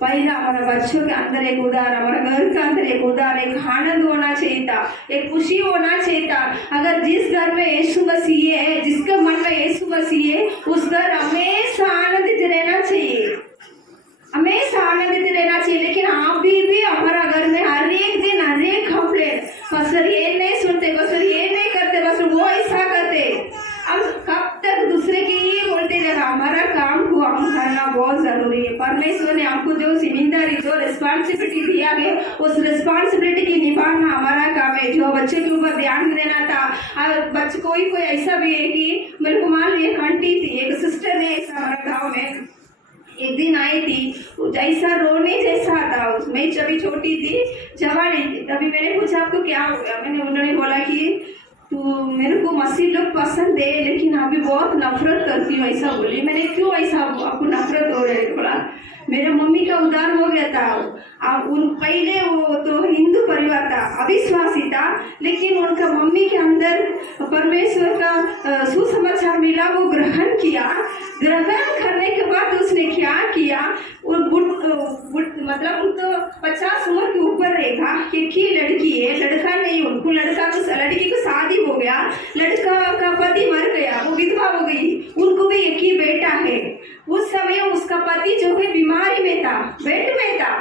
पहला हमारा बच्चों के अंदर एक उदार, हमारा घर के अंदर एक उदार, एक आनंद होना चाहिए था, एक खुशी होना चाहिए था। अगर जिस घर में यीशु मसीह है, जिसके मन में यीशु मसीह है, उस घर हमेशा आनंदित रहना चाहिए, हमेशा आनंदित रहना चाहिए। लेकिन आप भी हमारा घर में हर एक दिन हर एक कंप्लेन, बस सर ये नहीं सुनते, बस सर ये नहीं करते, बस वो ऐसा करते। हम कब तक दूसरे की ही बोलते रहेगा? हमारा काम को हम करना बहुत जरूरी है। परमेश्वर ने हमको जो जिम्मेदारी, जो रिस्पॉन्सिबिलिटी दिया है, उस रिस्पॉन्सिबिलिटी की निभाना हमारा काम है। जो बच्चे के ऊपर ध्यान देना था, बच्चे कोई ऐसा भी है कि मेरे को मान ली एक आंटी थी, एक सिस्टर है ऐसा हमारे गाँव में, एक दिन आई थी, जैसा रोने जैसा था, उसमें जब छोटी थी, जवानी थी। तभी मैंने पूछा आपको क्या हो गया? उन्होंने बोला कि तो मेरे को मसीह लोग पसंद है लेकिन अभी बहुत नफरत करती हूँ, ऐसा बोली। मैंने क्यों ऐसा आपको नफरत हो रही है? बोला मेरे मम्मी का उद्धार हो गया था। अब उन पहले वो तो हिंदू परिवार था, अविश्वासी था, लेकिन उनका मम्मी के अंदर परमेश्वर का सुसमाचार मिला, वो ग्रहण किया। ग्रहण करने के बाद उसने क्या किया, मतलब उनको 50 उम्र के ऊपर रहेगा, एक ही लड़की है, लड़का नहीं, उनको लड़की को शादी हो गया, लड़का का पति मर गया, वो विधवा हो गई, उनको भी एक ही बेटा है। उस समय उसका पति जो है बीमारी में था, बेड में था,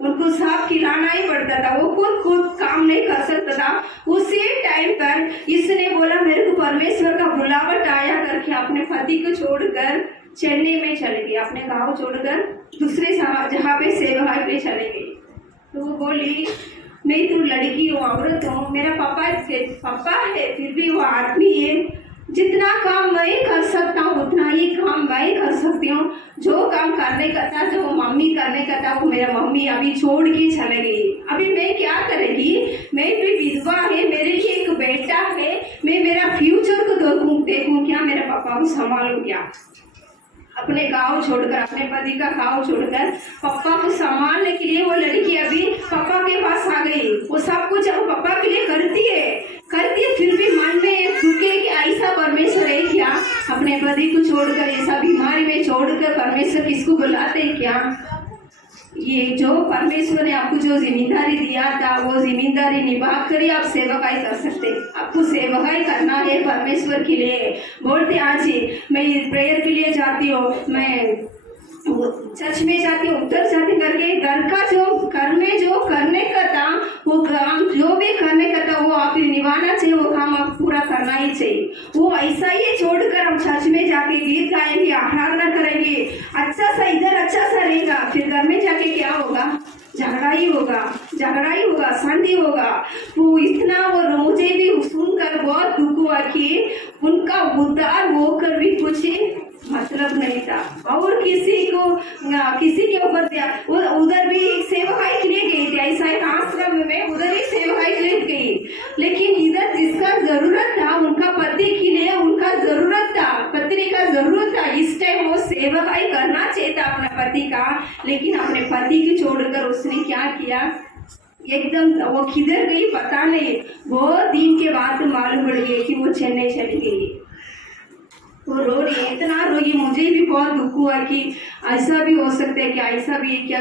उनको साफ खिलाना ही पड़ता था, वो खुद काम नहीं कर सकता था। उसी टाइम पर इसने बोला मेरे को परमेश्वर का बुलावट आया करके अपने पति को छोड़कर चेन्नई में चले गई, अपने गांव छोड़कर दूसरे जहाँ पे सेवा पे चले गई। तो वो बोली मैं तो लड़की हूँ, औरत हूँ, मेरा पापा है, फिर भी वो आदमी है, जितना काम मैं कर सकता हूँ उतना ही काम मैं कर सकती हूँ। जो काम करने का था, जो मम्मी करने का था, वो मेरा मम्मी अभी छोड़ के चले गई। अभी मैं क्या करेगी? मैं भी विधवा है, मेरे लिए एक बेटा है, मैं मेरा फ्यूचर को देखूँ क्या, मेरे पापा को संभालूँ क्या? अपने गांव छोड़कर, अपने पति का गांव छोड़कर पापा को संभालने के लिए वो लड़की अभी पापा के पास आ गई। वो सब कुछ वो पापा के लिए करती है, फिर भी मन में एक दुखे कि ऐसा परमेश्वर है क्या? अपने पति को छोड़कर, ऐसा बीमारी में छोड़कर परमेश्वर किसको बुलाते हैं क्या? ये जो परमेश्वर ने आपको जो जिम्मेदारी दिया था, वो जिम्मेदारी निभा कर ही आप सेवकाई कर सकते। आपको सेवकाई करना है परमेश्वर के लिए। बोलते आज ही मैं प्रेयर के लिए जाती हूँ, मैं चर्च में जाती हूँ, उधर जाती करके घर में जो करने का था, वो काम जो भी करने का था, वो आप निभाना चाहिए, वो काम आप पूरा करना ही चाहिए। वो ऐसा ही छोड़कर हम चर्च में जाके गीत गाएंगे, आराधना करेंगे, अच्छा सा इधर अच्छा सा रहेगा, फिर घर में जाके क्या होगा? झगड़ा ही होगा, शांति होगा। वो इतना मुझे भी सुनकर बहुत दुख हुआ कि उनका उद्धार होकर भी कुछ मतलब नहीं था, और किसी के ऊपर दिया। उधर भी एक सेवकाई के लिए गई थी, ऐसा एक आश्रम में उधर ही सेवकाई के लिए गई, लेकिन इधर जिसका जरूरत था, उनका पति के लिए उनका जरूरत था, पत्नी का जरूरत था। इस टाइम वो सेवकाई करना चाहिए था अपने पति का, लेकिन अपने पति को छोड़कर उसने क्या किया? एकदम वो किधर गई पता नहीं। बहुत दिन के बाद मालूम पड़ गया कि वो चेन्नई चली गई। वो रो रही है, इतना रोई, मुझे भी बहुत दुख हुआ कि ऐसा भी हो सकता है, क्या ऐसा भी है क्या?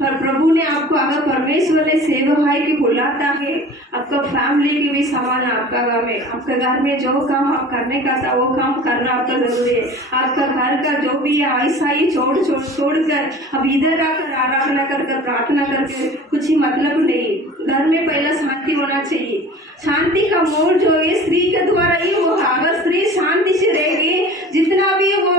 पर प्रभु ने आपको, अगर परमेश्वर ने सेवकाई की बुलाता है, आपका फैमिली की भी समान आपका घर में, आपके घर में जो काम आप करने का था, वो काम करना आपका जरूरी है। आपका घर का जो भी है ऐसा ही छोड़कर अब इधर आकर आराधना कर प्रार्थना करके कुछ ही मतलब नहीं। घर में पहला शांति होना चाहिए। शांति का मोड़ जो है स्त्री के द्वारा ही होगा। अगर स्त्री शांति से रहेगी, जितना भी वो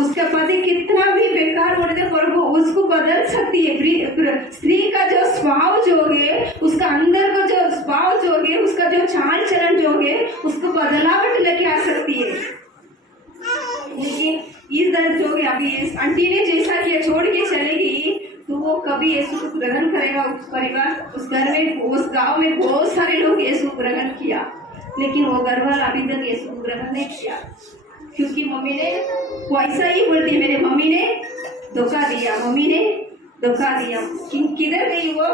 उसका पति कितना भी बेकार हो रहे पर वो उसको बदल सकती है। स्त्री का जो स्वभाव जो है, उसका अंदर का जो स्वभाव जो है, उसका जो चाल चलन जो है, उसको बदलावट लेके आ सकती है। लेकिन इधर जो है अभी आंटी ने जैसा किया, छोड़ के चलेगी, तो वो कभी यीशु को ग्रहण करेगा? उस परिवार, उस घर में, उस गांव में बहुत सारे लोग यीशु को ग्रहण किया, लेकिन वो घर वाला अभी तक यीशु को ग्रहण नहीं किया, क्योंकि मम्मी ने वो ऐसा ही बोलती है, मेरे मम्मी ने धोखा दिया, मम्मी ने धोखा दिया। किधर गई वो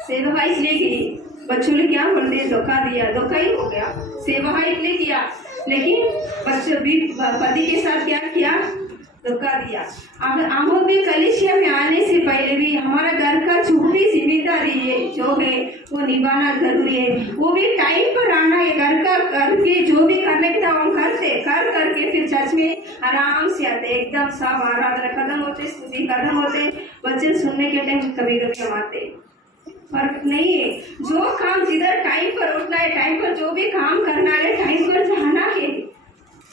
सेवकाई इसलिए गई, बच्चों ने क्या बोलते धोखा दिया, धोखा ही हो गया, सेवकाई इसलिए किया, लेकिन बच्चों भी पति के साथ क्या किया, धोखा दिया। अब हम भी कलीसिया में आने से पहले भी हमारा घर का जो भी जिम्मेदारी है जो है वो निभाना जरूरी है। वो भी टाइम पर आना है, घर का करके जो भी करने का हम करते कर करके फिर चर्च में आराम से आते, एकदम सब आराधना खत्म होते, स्तुति खत्म होते, वचन सुनने के टाइम कभी कभी हम आते। फर्क नहीं है, जो काम जिधर टाइम पर उठना है, टाइम पर जो भी काम करना है, टाइम पर जाना है,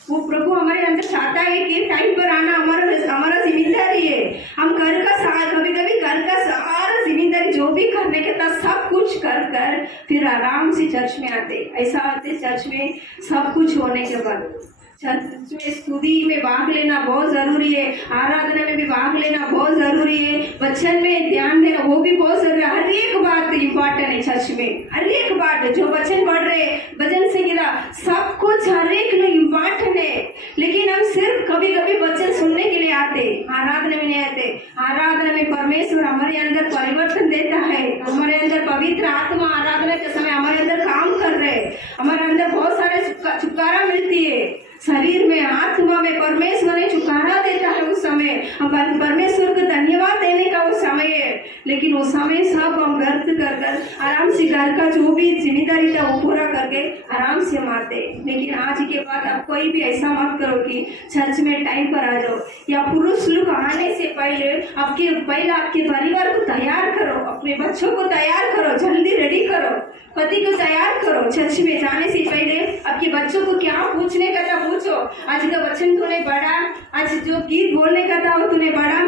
वो प्रभु हमारे अंदर चाहता है कि टाइम पर आना हमारा जिम्मेदारी है। हम घर का कभी कभी घर का सारा जिम्मेदारी जो भी करने के था सब कुछ कर कर फिर आराम से चर्च में आते। ऐसा आते चर्च में सब कुछ होने के बाद चर्च में स्तुति में भाग लेना बहुत जरूरी है, आराधना में भी भाग लेना बहुत जरूरी है, वचन में ध्यान देना वो भी बहुत जरूरी है। हर एक बात इम्पोर्टेंट है चर्च में, हर एक बात जो वचन पढ़ रहे, भजन संगीता सब कुछ हर एक इम्पोर्टेंट है। लेकिन हम सिर्फ कभी कभी वचन सुनने के लिए आते, आराधना में नहीं आते। आराधना में परमेश्वर हमारे अंदर परिवर्तन देता है, हमारे अंदर पवित्र आत्मा आराधना के समय हमारे अंदर काम कर रहे, हमारे अंदर बहुत सारे छुटकारा मिलती है, शरीर में आत्मा में परमेश्वर ने छुटकारा देता है। उस समय हम परमेश्वर को धन्यवाद देने का वो समय है, लेकिन वो समय सब हम व्यर्थ कर कर आराम से घर का जो भी जिम्मेदारी था वो पूरा करके आराम से हम आते। लेकिन आज के बाद आप कोई भी ऐसा मत करो कि चर्च में टाइम पर आ जाओ, या पुरुष लोग आने से पहले आपके परिवार को तैयार करो, अपने बच्चों को तैयार करो, जल्दी रेडी करो, पति को तैयार करो। चर्च में जाने से पहले आपके बच्चों को क्या पूछने का था पूछो, आज का वचन तूने पढ़ा, आज जो गीत बोलने का था वो तूने पढ़ा,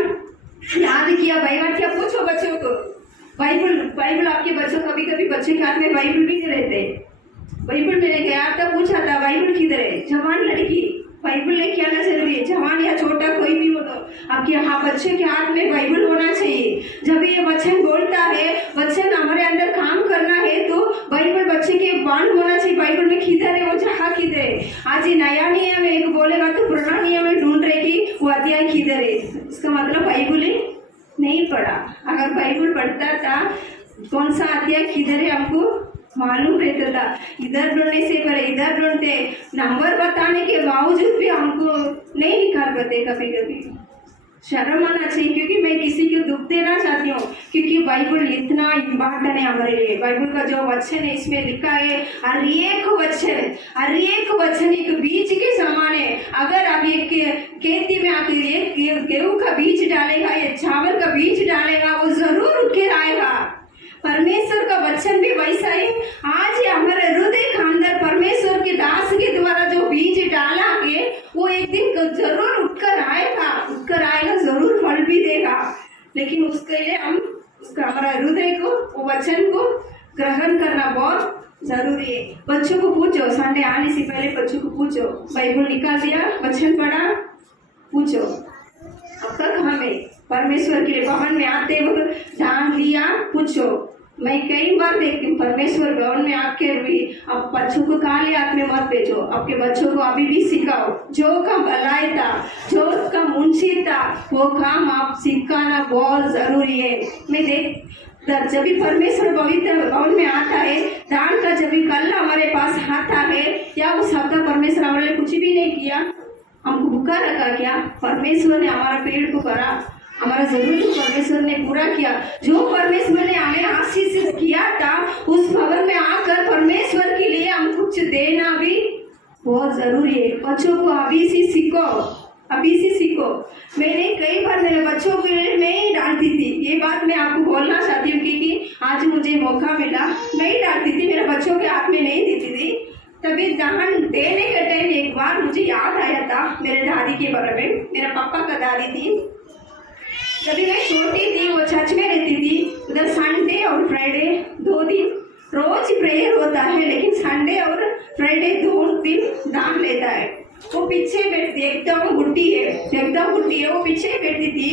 याद किया, बाइबल क्या पूछो बच्चों को। बाइबल आपके बच्चों कभी कभी बच्चे के हाथ में बाइबल भी नहीं रहते, बाइबल मैंने गया था पूछा था बाइबल किधर है, जवान लड़की बाइबल लेके आना जरूरी है, जवान या छोटा कोई भी हो तो आपके बच्चे के हाथ में बाइबल होना चाहिए। जब ये वचन बोलता है, वचन हमारे अंदर काम करना है तो बाइबल बच्चे के बाण होना चाहिए, बाइबल में किधर है वो जगह किधर है। आज ये नया नियम एक बोलेगा तो पुराना नियम में ढूंढ रहे कि वो अध्याय किधर है, इसका मतलब बाइबल नहीं पढ़ा। अगर बाइबल पढ़ता था कौन सा अध्याय किधर है हमको मालूम रहता था, इधर ढूंढने से पहले इधर ढूंढते, नंबर बताने के बावजूद भी हमको नहीं निकाल पाते। कभी कभी शर्म आना चाहिए, क्योंकि मैं किसी को दुख देना चाहती हूँ, क्योंकि बाइबल इतना इम्पोर्टेंट है हमारे लिए। बाइबल का जो वचन है इसमें लिखा है हर एक वचन एक बीज के समान है। अगर आप एक खेती में आके एक गेहूं का बीज डालेगा या चावल का बीज डालेगा वो जरूर उठ के आएगा। परमेश्वर का वचन भी वैसा ही आज हमारे हृदय के अंदर परमेश्वर के दास के द्वारा जो बीज डाला है वो एक दिन जरूर उठकर आएगा, जरूर फल भी देगा। लेकिन उसके लिए हम हमारा हृदय को वो वचन को ग्रहण करना बहुत जरूरी है। बच्चों को पूछो, संडे आने से पहले बच्चों को पूछो, बाइबल निकाल दिया, वचन पढ़ा, पूछो आपका काम है। परमेश्वर के भवन में आते वक्त ध्यान दिया, पूछो। मैं कई बार देखती हूँ परमेश्वर भवन में आके भी आप बच्चों को काले हाथ में मत भेजो, आपके बच्चों को अभी भी सिखाओ। जो काम भलाई था, जो काम मुंशी था, वो काम आप सिखाना बहुत जरूरी है। मैं देख जब भी परमेश्वर पवित्र भवन में आता है, दान का जब भी कल हमारे पास आता है, या वो शब्द परमेश्वर हमारे कुछ भी नहीं किया, हमको भूखा रखा क्या? परमेश्वर ने हमारा पेट को भरा, हमारा जरूरत परमेश्वर ने पूरा किया। जो परमेश्वर ने हमें आशीष किया था उस भवन में आकर परमेश्वर के लिए हम कुछ देना भी बहुत जरूरी है। बच्चों को अभी से सीखो। मैंने कई बार मेरे बच्चों को मैं ही डांटती थी, ये बात मैं आपको बोलना चाहती हूँ क्योंकि आज मुझे मौका मिला। मैं ही डांटती थी, मेरे बच्चों के हाथ में नहीं देती थी। तभी दान देने के टाइम एक बार मुझे याद आया था मेरे दादी के बारे में। मेरे पापा का दादी थी, जब मैं छोटी थी वो चर्च में रहती थी। उधर संडे और फ्राइडे 2 दिन रोज प्रेयर होता है, लेकिन संडे और फ्राइडे 2 दिन दान लेता है। वो पीछे बैठती, एकदम बुढ़ी है, वो पीछे बैठती थी।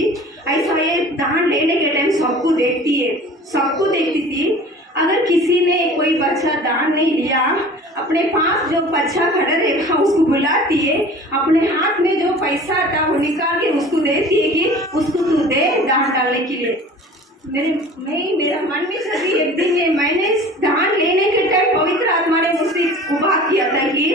ऐसा ये दान लेने के टाइम सबको देखती थी। अगर किसी ने कोई बच्चा दान नहीं लिया, अपने पास जो बच्चा खड़ा रहेगा उसको बुलाती है, अपने हाथ में जो पैसा था वो निकाल के उसको देती है कि उसको तू दे दान डालने के लिए। मेरा मन में सभी एक दिन में मैंने दान लेने के टाइम पवित्र आत्मा ने मुझसे उभा किया था कि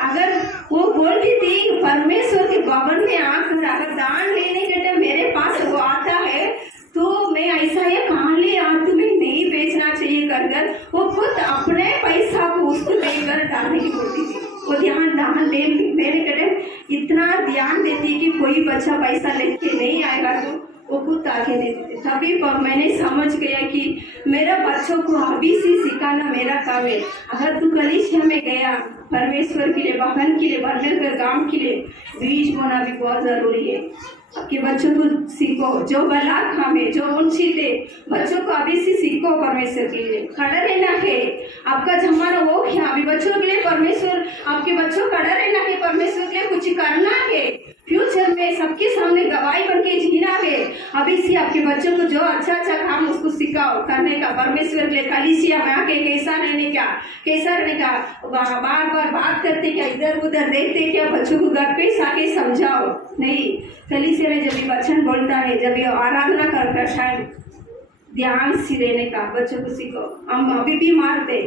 अगर वो बोलती थी परमेश्वर के भवन में आकर अगर दान लेने के टाइम मेरे पास वो आता है तो मैं ऐसा ये कहानी तुम्हें नहीं बेचना चाहिए कर वो खुद अपने पैसा को उसको देकर डालने की बोलती थी। वो दान देने के टाइम इतना ध्यान देती कि कोई बच्चा पैसा लेके नहीं आएगा तो वो खुद आगे देते थे। तभी मैंने समझ गया कि मेरा बच्चों को अभी से सिखाना मेरा काम है। अगर तू कलीसिया में गया परमेश्वर के लिए, भवन के लिए, परमेश्वर काम के लिए बीज बोना भी बहुत जरूरी है। आपके बच्चों को सीखो, जो भला काम है, जो मुंशी थे, बच्चों को अभी से सीखो परमेश्वर के लिए खड़ा रहना है। आपका जमाना वो क्या, अभी बच्चों के लिए परमेश्वर, आपके बच्चों खड़ा रहना है, परमेश्वर के लिए कुछ करना है, फ्यूचर में सबके सामने गवाही बन के जीना है। अभी से आपके बच्चों को जो अच्छा अच्छा काम उसको सिखाओ करने का, परमेश्वर के लिए कलीसिया में आके कैसा रहने का, बार बार बात करते क्या, इधर उधर देखते क्या, बच्चों को घर पे आके समझाओ। नहीं, कलीसिया में जब भी वचन बोलता है, जब ये आराधना करता टाइम ध्यान से रहने का बच्चों को सीखो। हम अभी भी मारते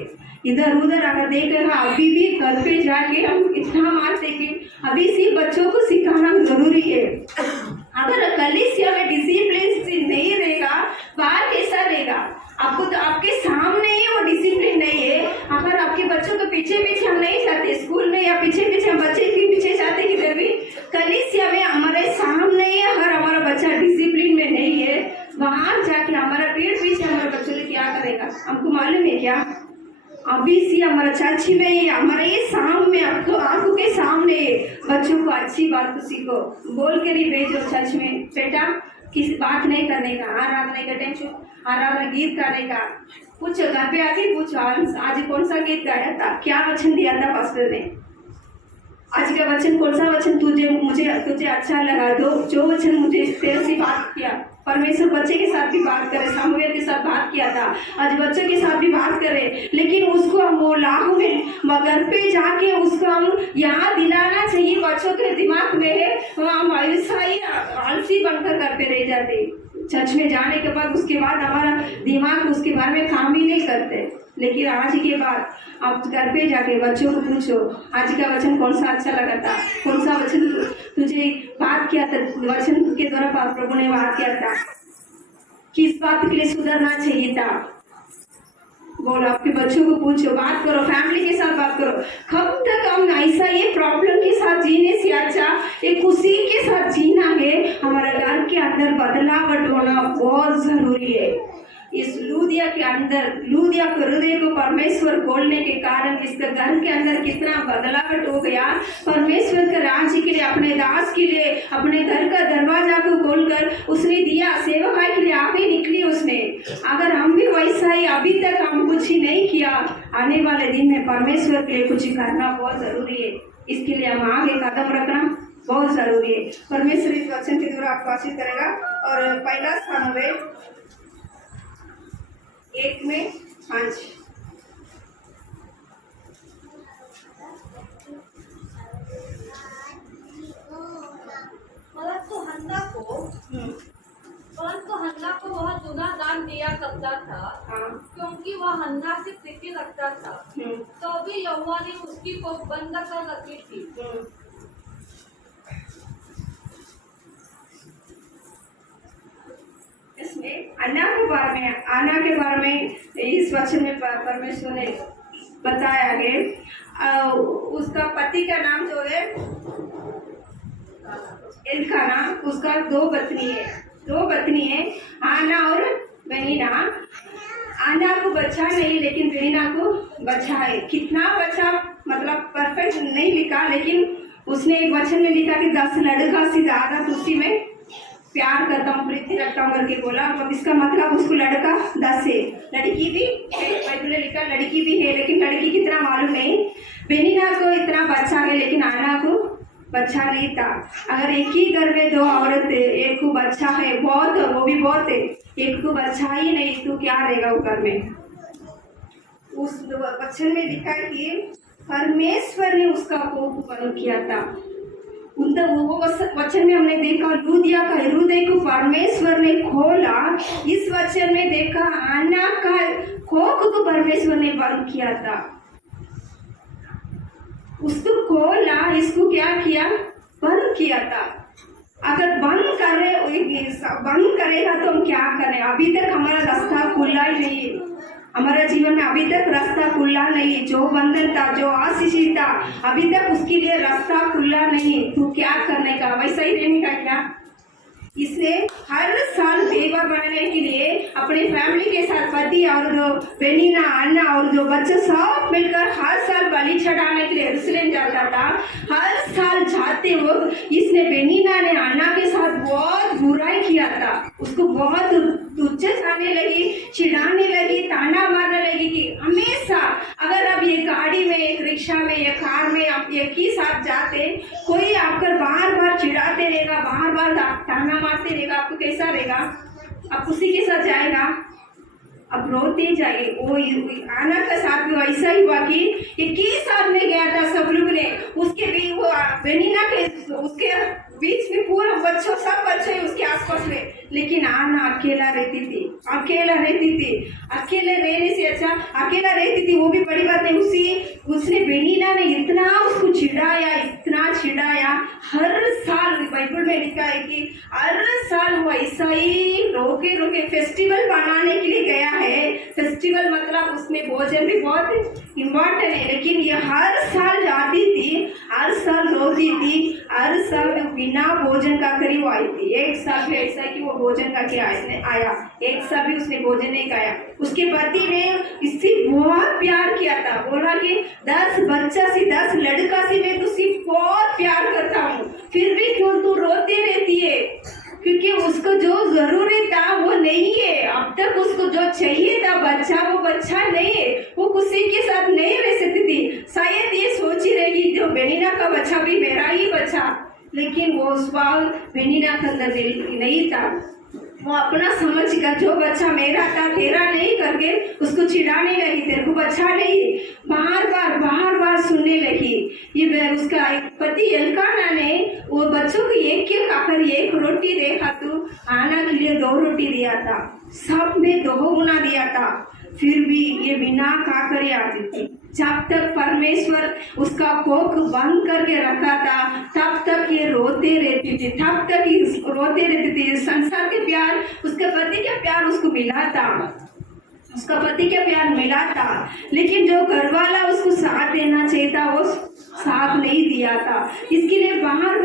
इधर उधर, अगर देखेगा अभी भी घर पे जाके हम इतना मारते कि अभी से बच्चों को सिखाना जरूरी है। अगर कलीसिया में डिसिप्लिन से नहीं रहेगा, बाहर कैसा रहेगा? आपको तो आपके सामने ही वो डिसिप्लिन नहीं है। अगर आपके बच्चों को पीछे पीछे हम नहीं जाते स्कूल में, या पीछे पीछे हम बच्चे के पीछे जाते किधर भी, कलीसिया में हमारे सामने ही अगर हमारा बच्चा डिसिप्लिन में नहीं है, वहां जाके हमारा पीठ पीछे हमारे बच्चों ने क्या करेगा हमको मालूम है क्या? अभी से हमारा चर्च में हमारे ये सामने आपको आंखों के सामने बच्चों को अच्छी बात को सीखो, बोल कर ही भेजो चर्च में, बेटा किसी बात नहीं करने का, आराधना का टेंशन, आराधना गीत गाने का, पूछो घर पे आके पूछो आज कौन सा गीत गाया था, क्या वचन दिया था पास्टर ने, आज का वचन कौन सा वचन तुझे अच्छा लगा, जो वचन मुझे तेरे से बात किया। परमेश्वर बच्चे के साथ भी बात करे, सामुएल के साथ बात किया था, आज बच्चों के साथ भी बात करे, लेकिन उसको हम वो लाहू में घर पे जाके उसको हम यहाँ दिलाना चाहिए। बच्चों के दिमाग में है हम ऐसा ही आलसी बनकर घर पे रह जाते, चर्च में जाने के बाद उसके बाद हमारा दिमाग उसके बारे में काम ही नहीं करते। लेकिन आज के बाद आप घर पे जाके बच्चों को पूछो आज का वचन कौन सा अच्छा लगा था, कौन सा वचन तुझे बात किया था, वचन के द्वारा प्रभु ने बात किया था, किस बात के लिए सुधरना चाहिए था, बोलो। आपके बच्चों को पूछो, बात करो, फैमिली के साथ बात करो। कब तक हम ऐसा ये प्रॉब्लम के साथ जीने से अच्छा एक खुशी के साथ जीना है। हमारा घर के अंदर बदलावट होना बहुत जरूरी है। इस लूदिया के अंदर, लूदिया के हृदय को परमेश्वर खोलने के कारण इसका घर के अंदर कितना बदलावट हो गया। परमेश्वर के राज्य के लिए, अपने दास के लिए, अपने घर का दरवाजा को खोलकर उसने दिया, सेवकाई के लिए आगे निकली उसने। अगर हम भी वैसा ही अभी तक हम कुछ ही नहीं किया, आने वाले दिन में परमेश्वर के लिए कुछ करना बहुत जरूरी है। इसके लिए हम आगे कदम रखना बहुत जरूरी है। परमेश्वर इस वचन के द्वारा आपको आशीष करेगा। और पहला स्थान है 1:5। परंतु हन्ना को वह दुना दान दिया करता था, क्योंकि वह हन्ना से प्रीति रखता था। तो भी यहोवा ने उसकी कोख बंद कर रखी थी। इसमें अन्ना के बारे में इस वचन में परमेश्वर ने बताया है। उसका पति का नाम जो है एल्काना, उसका दो पत्नी है आना और बेनीना। आना को बचा नहीं, लेकिन बेनीना को बचा है। कितना बचा मतलब परफेक्ट नहीं लिखा, लेकिन उसने एक वचन में लिखा कि 10 लड़का से ज्यादा उसी में प्यार करता हूँ, प्रीति रखता हूँ करके बोला। अब इसका मतलब उसको लड़का 10 है, लड़की भी है। बाइबल में लिखा लड़की भी है, लेकिन लड़की कितना मालूम नहीं। बेनीना को इतना बच्चा है, लेकिन आना को बच्चा नहीं था। अगर एक ही घर में 2 औरत है, एक को बच्चा है, बहुत वो भी बहुत है, एक को बच्चा ही नहीं, तो क्या रहेगा वो घर में। उस वचन में लिखा है कि परमेश्वर ने उसका कोप बंद किया था। वो वचन में हमने देखा लूदिया का हृदय को परमेश्वर ने खोला। इस वचन में देखा अन्ना का कोप को परमेश्वर ने बंद किया था। उसको खोला, इसको क्या किया? बंद किया था। अगर बंद करेगा तो हम क्या करें? अभी तक हमारा रास्ता खुला ही नहीं, हमारा जीवन में अभी तक रास्ता खुला नहीं। जो बंधन था, जो आशीष था, अभी तक उसके लिए रास्ता खुला नहीं। तो क्या करने का? वैसा ही रहने का क्या? इसलिए हर साल बेवा बनाने के लिए अपने फैमिली के साथ पति और जो बेनीना, अन्ना और जो बच्चे सब मिलकर हर साल बलि चढ़ाने के लिए यरूशलेम जाता था। हर साल जाते वक्त इसने बेनीना ने अन्ना के साथ बहुत बुराई किया था। उसको बहुत तुच्छ खाने लगी, चिढ़ाने लगी, ताना मारने लगी कि हमेशा अगर आप ये गाड़ी में, एक रिक्शा में या कार में आप एक ही साथ जाते, कोई आपको बार बार चिढ़ाते रहेगा, बार बार ताना मारते रहेगा, आपको कैसा रहेगा? आप उसी के साथ जाएगा, अब रोते जाए। वो आना का साथ भी वैसा ही हुआ कि एक ही साथ में गया था सब लोग ने। उसके भी वो बेनीना के उसके बीच में पूरा बच्चों, सब बच्चे उसके आसपास में, लेकिन आना अकेला रहती थी। अकेले रहने से अच्छा अकेला रहती थी, वो भी बड़ी बात नहीं। उसने बेनीना ने इतना उसको चिढ़ाया। हर साल बाइबल में लिखा है कि हर साल वो ऐसा ही रोके फेस्टिवल बनाने के लिए गया है। फेस्टिवल मतलब उसमें भोजन भी बहुत इम्पोर्टेंट है, लेकिन ये हर साल जाती थी, हर साल रोती थी, हर साल बिना भोजन का करीब आई थी। एक साल भी ऐसा कि वो भोजन का क्या आया, एक साल भी उसने भोजन नहीं खाया। उसके पति ने इससे बहुत प्यार किया था, बोला कि 10 बच्चा से 10 लड़का से मैं तुझसे बहुत प्यार करता हूँ, फिर भी क्यों तू रोती रहती है? क्योंकि उसको जो जरूरी था वो नहीं है। अब तक उसको जो चाहिए था बच्चा, वो बच्चा नहीं है। वो किसी के साथ नहीं रह सकती थी। शायद ये सोच ही रहेगी जो बेनीना का बच्चा भी मेरा ही बच्चा, लेकिन वो उस बार बेनीना के अंदर नहीं था। वो अपना समझ कर जो बच्चा मेरा था तेरा नहीं करके उसको चिढ़ाने लगी, तेरे को बच्चा नहीं, बार बार सुनने लगी। ये उसका पति एल्काना ने वो बच्चों को एक आकर 1 रोटी देखा तो आना के लिए 2 रोटी दिया था, सब में 2 गुना दिया था, फिर भी ये बिना खाकर ही आती थी। जब तक परमेश्वर उसका कोख बंद करके रखा था तब तक ये रोते रहती थी, संसार के प्यार, उसके पति का प्यार उसको मिला था, उसका पति का प्यार मिला था, लेकिन जो घरवाला उसको साथ देना चाहिए था वो साथ नहीं दिया था। इसके लिए बार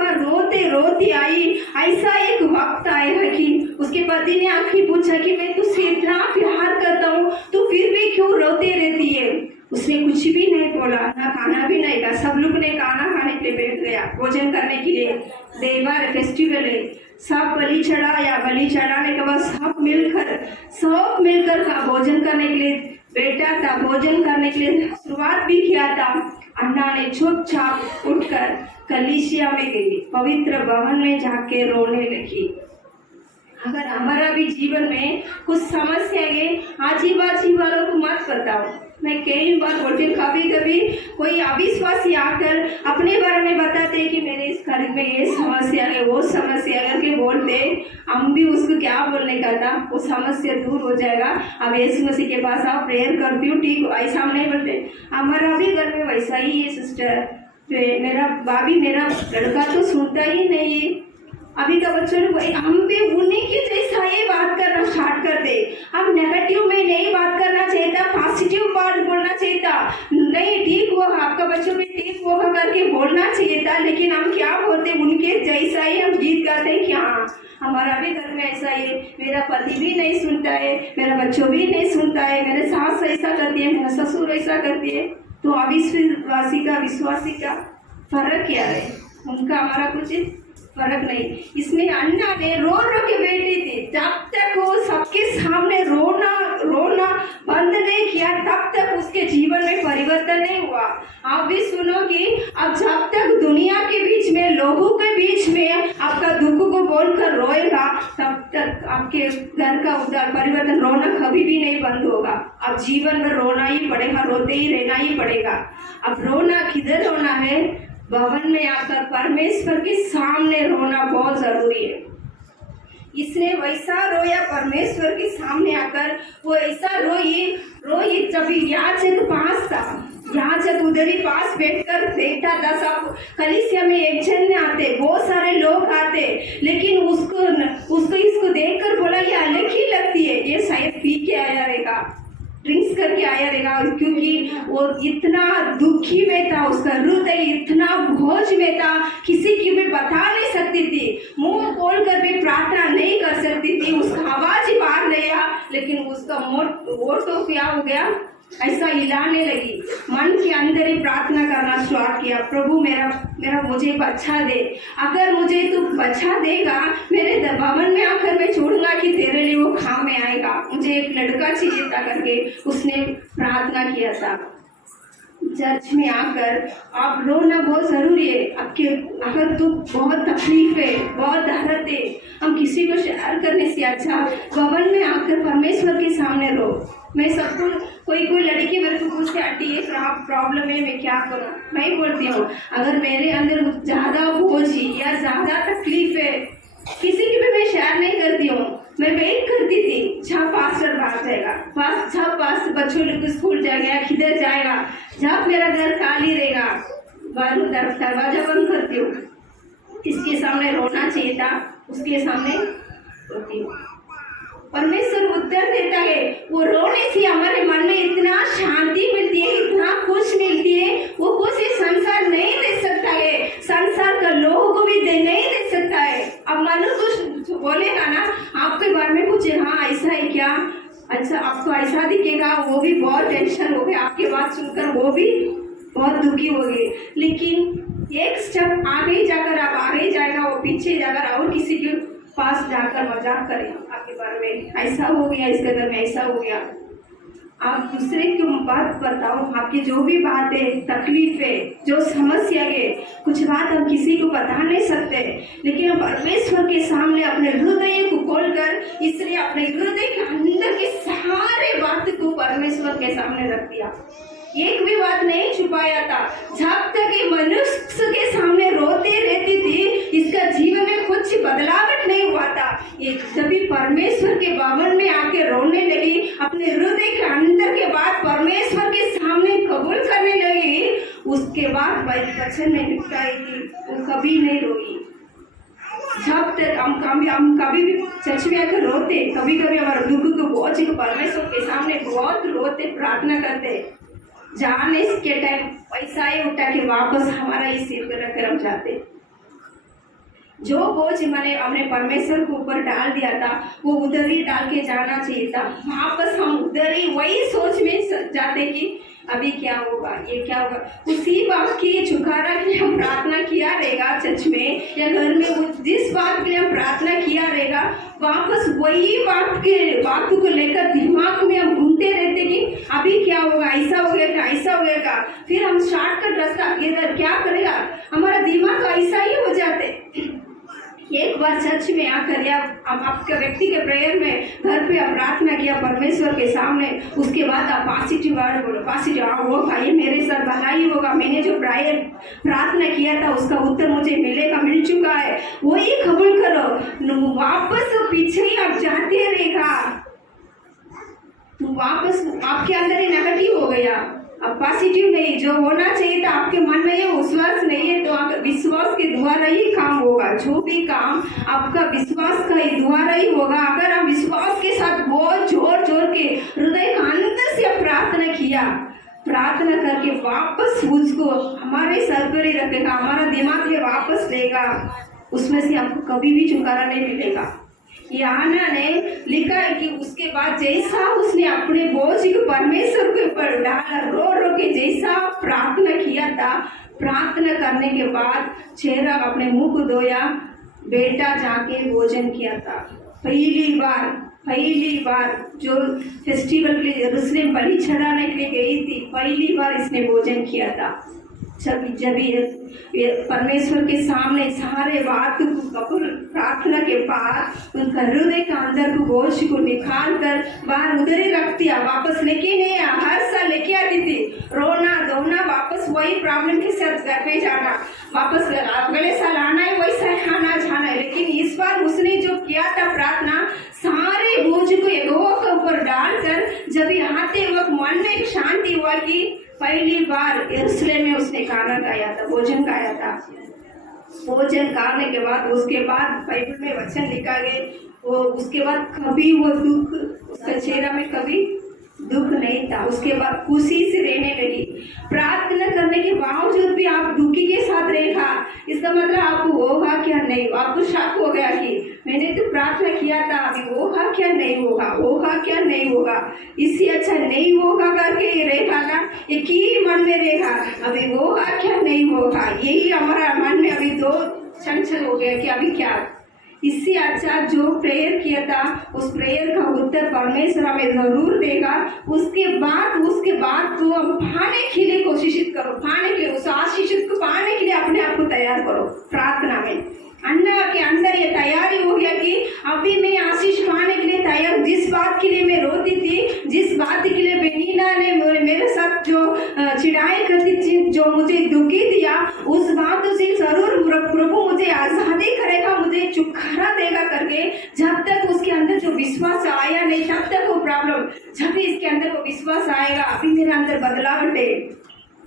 रोती आई। ऐसा एक वक्त आएगा कि उसके पति ने आखिर पूछा कि मैं तुझसे इतना प्यार करता हूँ, तू फिर भी क्यों रोती रहती है? उसने कुछ भी नहीं बोला, ना खाना भी नहीं खाया। सब लोग ने खाना खाने के लिए बैठ गया, भोजन करने के लिए। देवर फेस्टिवल है, सब बलि चढ़ाने के बाद सब मिलकर भोजन करने के लिए बैठा था। भोजन करने के लिए शुरुआत भी किया था। अन्ना ने चुपचाप उठकर कलीसिया में गई, पवित्र भवन में जाके रोने लगी। अगर हमारा भी जीवन में कुछ समस्या है, आजी-बाजी वालों को मत बताओ। मैं कई बार बोलती हूँ, कभी कोई अविश्वासी आकर अपने बारे में बताते हैं कि मेरे इस घर में ये समस्या है, वो समस्या है करके बोलते, हम भी उसको क्या बोलने का था, वो समस्या दूर हो जाएगा, अब यीशु मसीह के पास आओ, प्रेयर करती हूँ, ठीक। ऐसा हम नहीं बोलते। हमारा भी घर में वैसा ही है सिस्टर। मेरा लड़का तो सुनता ही नहीं है। अभी का बच्चों ने हम भी उन्हीं की जैसा ये बात करना स्टार्ट कर दे। हम नेगेटिव में नहीं बात करना चाहिए था, पॉजिटिव बात बोलना चाहिए था। नहीं, ठीक हुआ आपका बच्चों में, ठीक हुआ करके बोलना चाहिए था, लेकिन हम क्या बोलते, उनके जैसा ही हम गीत गाते हैं कि हाँ हमारा भी घर में ऐसा है, मेरा पति भी नहीं सुनता है, मेरा बच्चों भी नहीं सुनता है, मेरे सास ऐसा करती है, मेरा ससुर ऐसा करती है। तो अविश्वासी का विश्वासी का फर्क क्या है? उनका हमारा कुछ फर्क नहीं। इसमें अन्ना ने रो के बैठी थी, जब तक वो सबके सामने रोना बंद नहीं किया तब तक उसके जीवन में परिवर्तन नहीं हुआ। आप भी सुनो कि अब जब तक दुनिया के बीच में, लोगों के बीच में आपका दुख को बोलकर रोएगा, तब तक आपके घर का उद्धार परिवर्तन, रोना कभी भी नहीं बंद होगा। अब जीवन में रोना ही पड़ेगा, रोते ही रहना ही पड़ेगा। अब रोना किधर रोना है? भवन में आकर परमेश्वर के सामने रोना बहुत जरूरी है। इसने वैसा रोया परमेश्वर के सामने आकर, वो ऐसा रोई जब याजक पास था, याजक उधर ही पास बैठा था। सब कलीसिया में एक जन आते, बहुत सारे लोग आते, लेकिन उसको इसको देखकर बोला ये अलग ही लगती है, ये शायद पी के आया रहेगा, ड्रिंक्स करके आया रहेगा, क्योंकि वो इतना दुखी में था, उसका हृदय इतना बोझ में था, किसी की भी बता नहीं सकती थी, मुंह खोल कर भी प्रार्थना नहीं कर सकती थी, उसका आवाज ही बाहर नहीं आया, लेकिन उसका वो तो क्या हो गया, ऐसा हिलाने लगी, मन के अंदर ही प्रार्थना करना स्टार्ट किया, प्रभु मेरा मुझे बचा दे, अगर मुझे तू बचा देगा, मेरे भवन में आकर मैं छोड़ूंगा कि तेरे लिए वो काम में आएगा, मुझे एक लड़का चाहिए था करके उसने प्रार्थना किया था। चर्च में आकर आप रोना बहुत जरूरी है। आपके अगर तो बहुत तकलीफ है, बहुत दर्द है, हम किसी को शेयर करने से अच्छा भवन में आकर परमेश्वर के सामने रो। मैं सबको कोई लड़की मेरे को पूछते आंटी ये प्रॉब्लम है, मैं क्या करूँ? मैं बोलती हूँ अगर मेरे अंदर ज्यादा बोझ या ज्यादा तकलीफ है, किसी की भी मैं शेयर नहीं करती हूँ, मैं वेट करती थी जब पास्टर बाहर जाएगा, जब पास बच्चों लोग स्कूल जाएगा, किधर जाएगा, जब मेरा घर खाली रहेगा, दरवाजा बंद करती हूँ, इसके सामने रोना चाहिए था, उसके सामने रोती हूँ। परमेश्वर उत्तर देता है, वो रोने से हमारे मन में इतना शांति मिलती है, इतना खुश मिलती है, वो खुश संसार नहीं दे सकता है, संसार का लोगों को भी नहीं दे सकता है। अब मानो कुछ बोलेगा ना आपके बारे में, पूछे हाँ ऐसा है क्या, अच्छा आपको ऐसा दिखेगा, वो भी बहुत टेंशन हो गया, आपकी बात सुनकर वो भी बहुत दुखी हो गए। लेकिन एक स्टेप आगे जाकर आप आगे जाएगा, वो पीछे जाकर और किसी के पास जाकर मजाक करें आपके बारे में, ऐसा हो गया, इसके घर में ऐसा हो गया। आप दूसरे की बात बताओ, आपकी जो भी बात है, तकलीफ है, जो समस्या है, कुछ बात हम किसी को बता नहीं सकते, लेकिन हम परमेश्वर के सामने अपने हृदय को खोलकर, इसलिए अपने हृदय के अंदर के सारे बात को परमेश्वर के सामने रख दिया, एक भी बात नहीं छुपाया था। जब तक ये मनुष्य के सामने रोते रहती थी, इसका जीवन में कुछ बदलावट नहीं हुआ था। ये जब परमेश्वर के भवन में आके रोने लगी, अपने हृदय के अंदर के बात परमेश्वर के सामने कबूल करने लगी, उसके बाद वचन में लिखता है कि वो कभी नहीं रोई। जब तक हम कभी भी चर्च में आकर रोते, कभी कभी हमारे दुख को बोझ को परमेश्वर के सामने बहुत रोते, प्रार्थना करते, जाने के टाइम पैसा ही उठा के वापस हमारा ही सिर पर रखकर हम जाते। जो बोझ हमने परमेश्वर को ऊपर डाल दिया था, वो उधर ही डाल के जाना चाहिए था। वापस हम उधर ही वही सोच में जाते कि अभी क्या होगा, ये क्या होगा। उसी बात की छुटकारा के लिए हम प्रार्थना किया रहेगा चर्च में या घर में, जिस बात के लिए हम प्रार्थना किया रहेगा, वापस वही बात को लेकर दिमाग में हम घूमते रहते कि अभी क्या होगा, ऐसा हो गया, ऐसा हो गया। फिर हम शॉर्टकट रास्ता इधर क्या करेगा, हमारा दिमाग ऐसा ही हो जाते। एक बार चर्च में आकर या आपके व्यक्ति के प्रेयर में घर पे आप प्रार्थना किया परमेश्वर के सामने, उसके बाद आप पॉजिटिव वर्ड बोलो, पॉजिटिव वो भाई मेरे साथ भला ही होगा, मैंने जो प्रार्थना किया था उसका उत्तर मुझे मिलेगा, मिल चुका है, वही कबूल करो। वापस पीछे ही आप जाते रहेगा, वापस आपके अंदर ही नेगेटिव हो गया, अब पॉजिटिव नहीं, जो होना चाहिए था आपके मन में ये विश्वास नहीं है, तो आप विश्वास के द्वारा ही काम होगा। जो भी काम आपका विश्वास का ही द्वारा ही होगा। अगर आप विश्वास के साथ बहुत जोर के हृदय का अंदर से प्रार्थना किया, प्रार्थना करके वापस उसको हमारे सर पर ही रखेगा, हमारा दिमाग ये वापस लेगा, उसमें से आपको कभी भी छुटकारा नहीं मिलेगा। याना ने लिखा है कि उसके बाद जैसा उसने अपने बोझ को परमेश्वर के ऊपर डाला, रो के जैसा प्रार्थना किया था, प्रार्थना करने के बाद चेहरा अपने मुंह को धोया, बेटा जाके भोजन किया था। पहली बार जो फेस्टिवल के लिए यरूशलेम बलि चढ़ाने के लिए गई थी, पहली बार इसने भोजन किया था। जब ये परमेश्वर के सामने सारे बात को प्रार्थना के बाद उनका हृदय का अंदर को बोझ को निकाल कर बाहर उधर ही रख दिया, वापस लेके नहीं आया। हर साल लेके आती थी, रोना धोना, वापस वही प्रॉब्लम के साथ घर पे जाना, वापस अगले साल आना है, वैसा आना जाना है। लेकिन इस बार उसने जो किया था प्रार्थना, सारे बोझ को यहोवा के ऊपर डालकर जब आते वक्त मन में एक शांति हुआ कि पहली बार यरूशलेम में उसने गाना गाया था, भोजन गाया था। भोजन गाने के बाद उसके बाद बाइबल में वचन लिखा गया, वो उसके बाद कभी वो दुख उसका चेहरा में कभी दुख नहीं था। उसके बाद खुशी से रहने लगी। प्रार्थना करने के बावजूद भी आप दुखी के साथ रहेगा, इसका मतलब आपको होगा क्या नहीं, आपको शक हो गया कि मैंने तो प्रार्थना किया था, अभी होगा क्या नहीं होगा, होगा क्या नहीं होगा, इससे अच्छा नहीं होगा करके ये रहेगा ना, एक ही मन में रहेगा, अभी होगा क्या नहीं होगा, यही हमारा मन में अभी दो चंचल हो गया कि अभी क्या। इससे अच्छा जो प्रेयर किया था उस प्रेयर का उत्तर परमेश्वर हमें जरूर देगा। उसके बाद तो हम पाने के लिए कोशिश करो, पाने के लिए उस आशीष को पाने के लिए अपने आप को तैयार करो। प्रार्थना में अन्ना के अंदर ये तैयारी हो गया कि अभी मैं आशीष पाने के लिए तैयार। जिस बात के लिए मैं रोती थी, जिस बात के लिए बेनीना ने मेरे साथ जो चिढ़ाई करती थी, जो मुझे दुखी दिया, उस बात से जरूर प्रभु मुझे आजादी करेगा, मुझे छुटकारा देगा करके जब तक उसके अंदर जो विश्वास आया नहीं, तब तक वो प्रॉब्लम, जब भी इसके अंदर वो विश्वास आएगा अभी मेरे अंदर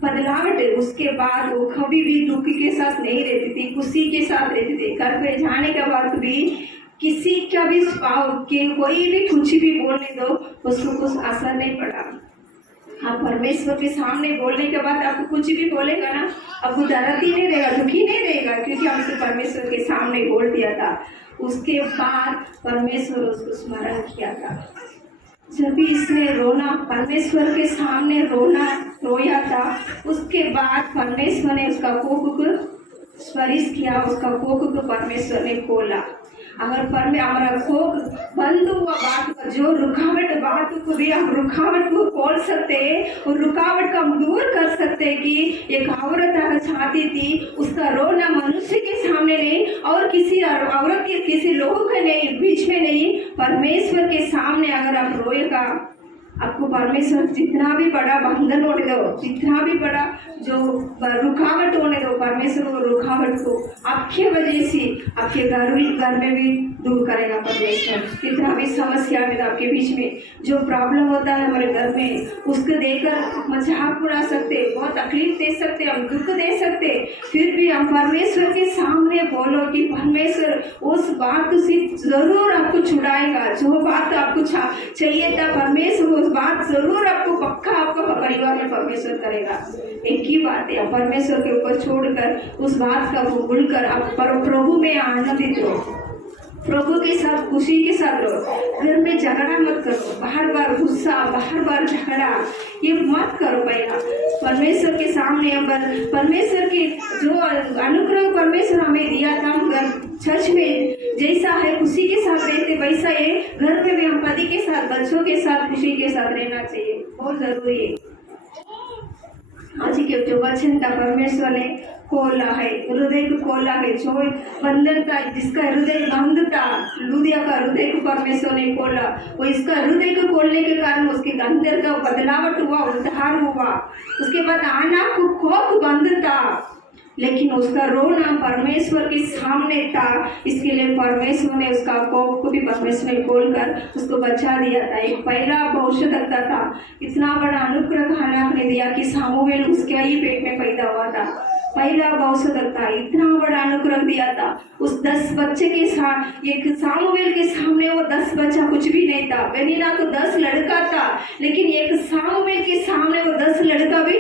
बदलावट है, उसके बाद वो कभी भी दुखी के साथ नहीं रहती थी, खुशी के साथ रहती थी। घर पे जाने के बाद भी किसी का भी कोई भी कुछ भी बोलने दो, उसको कुछ असर नहीं पड़ा। आप परमेश्वर के सामने बोलने के बाद आपको कुछ भी बोलेगा ना, आपको दर्द ही नहीं रहेगा, दुखी नहीं रहेगा, क्योंकि हमने परमेश्वर के सामने बोल दिया था। उसके बाद परमेश्वर उसको स्मरण किया था। जब भी इसने रोना, परमेश्वर के सामने रोया था, उसके बाद परमेश्वर ने उसका कोख को स्पर्श किया, उसका कोख को परमेश्वर ने खोला। अगर हमारा कोख बंद हुआ बात का, जो रुकावट बात को भी हम रुकावट को खोल सकते हैं और रुकावट को हम दूर कर सकते हैं। कि एक औरत अगर चाहती थी, उसका रोना मनुष्य के सामने नहीं और किसी औरत के किसी लोगों के नहीं, बीच में नहीं, परमेश्वर के सामने अगर आप रोएगा, आपको परमेश्वर जितना भी बड़ा बंधन होने दो, जितना भी बड़ा जो रुकावट होने दो, परमेश्वर वो रुकावट को आपके वजह से आपके घर में भी दूर करेगा परमेश्वर। कितना भी समस्या है आपके बीच में, जो प्रॉब्लम होता है हमारे घर में, उसको देकर मजाक उड़ा सकते, बहुत तकलीफ दे सकते, हम दुख दे सकते, फिर भी हम परमेश्वर के सामने बोलो कि परमेश्वर उस बात से जरूर आपको छुड़ाएगा। जो बात आपको चाहिए था, परमेश्वर उस बात जरूर आपको पक्का आपको परिवार में परमेश्वर करेगा। एक ही बात है, परमेश्वर के ऊपर छोड़कर उस बात का भूलकर आप प्रभु में आनंदित रहो, प्रभु के साथ खुशी के साथ रहो। घर में झगड़ा मत करो, बार बार गुस्सा, बार बार झगड़ा ये मत करो। पहला परमेश्वर के सामने परमेश्वर के जो अनुग्रह परमेश्वर हमें दिया था, हम घर चर्च में जैसा है खुशी के साथ रहते, वैसा ये घर में भी हम पति के साथ, बच्चों के साथ खुशी के साथ रहना चाहिए, बहुत जरूरी है। आज के जो वचन था परमेश्वर ने खोला है, हृदय को खोला है, जो बंधन था, जिसका हृदय बंद था, लुदिया का हृदय को परमेश्वर ने खोला। वो इसका हृदय को खोलने के कारण उसके अंदर का बदलावट हुआ, उद्धार हुआ। उसके बाद आना को कोख बंद था, लेकिन उसका रोना परमेश्वर के सामने था, इसके लिए परमेश्वर ने उसका कोख को भी परमेश्वर ने खोलकर उसको बचा दिया था। एक पहला भविष्यद्वक्ता था, इतना बड़ा अनुग्रह खाना ने दिया कि सामुएल उसके ही पेट में पैदा हुआ था। पहला भविष्यद्वक्ता इतना बड़ा अनुग्रह दिया था। उस 10 बच्चे के साथ, एक सामुएल के सामने वो 10 बच्चा कुछ भी नहीं था। बेनीना तो 10 लड़का था, लेकिन एक सामुएल के सामने वो 10 लड़का भी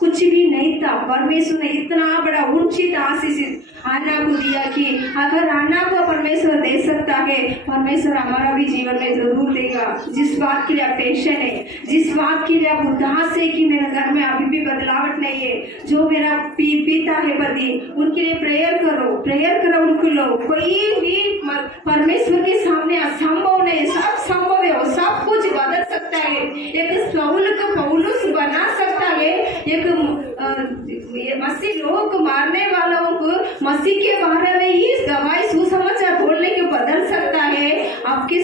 कुछ भी नहीं था। परमेश्वर ने इतना बड़ा उचित आशीष आना को दिया कि अगर आना को परमेश्वर दे सकता है, परमेश्वर हमारा भी जीवन में जरूर देगा। जिस बात के लिए आप टेंशन है, जिस बात के लिए आप उदास है कि मेरे घर में अभी भी बदलावट नहीं है, जो मेरा पीते पिता है पति, उनके लिए प्रेयर करो उनको लो। कोई भी परमेश्वर के सामने असंभव नहीं, सब संभव है, वो सब कुछ बदल सकता है। एक शाऊल को पौलुस बना सकता है, एक ये मसीह लोगों को मारने वालों को मसीह के बारे में ही गवाही सुसमाचार बोलने के बदल सकता है। आपके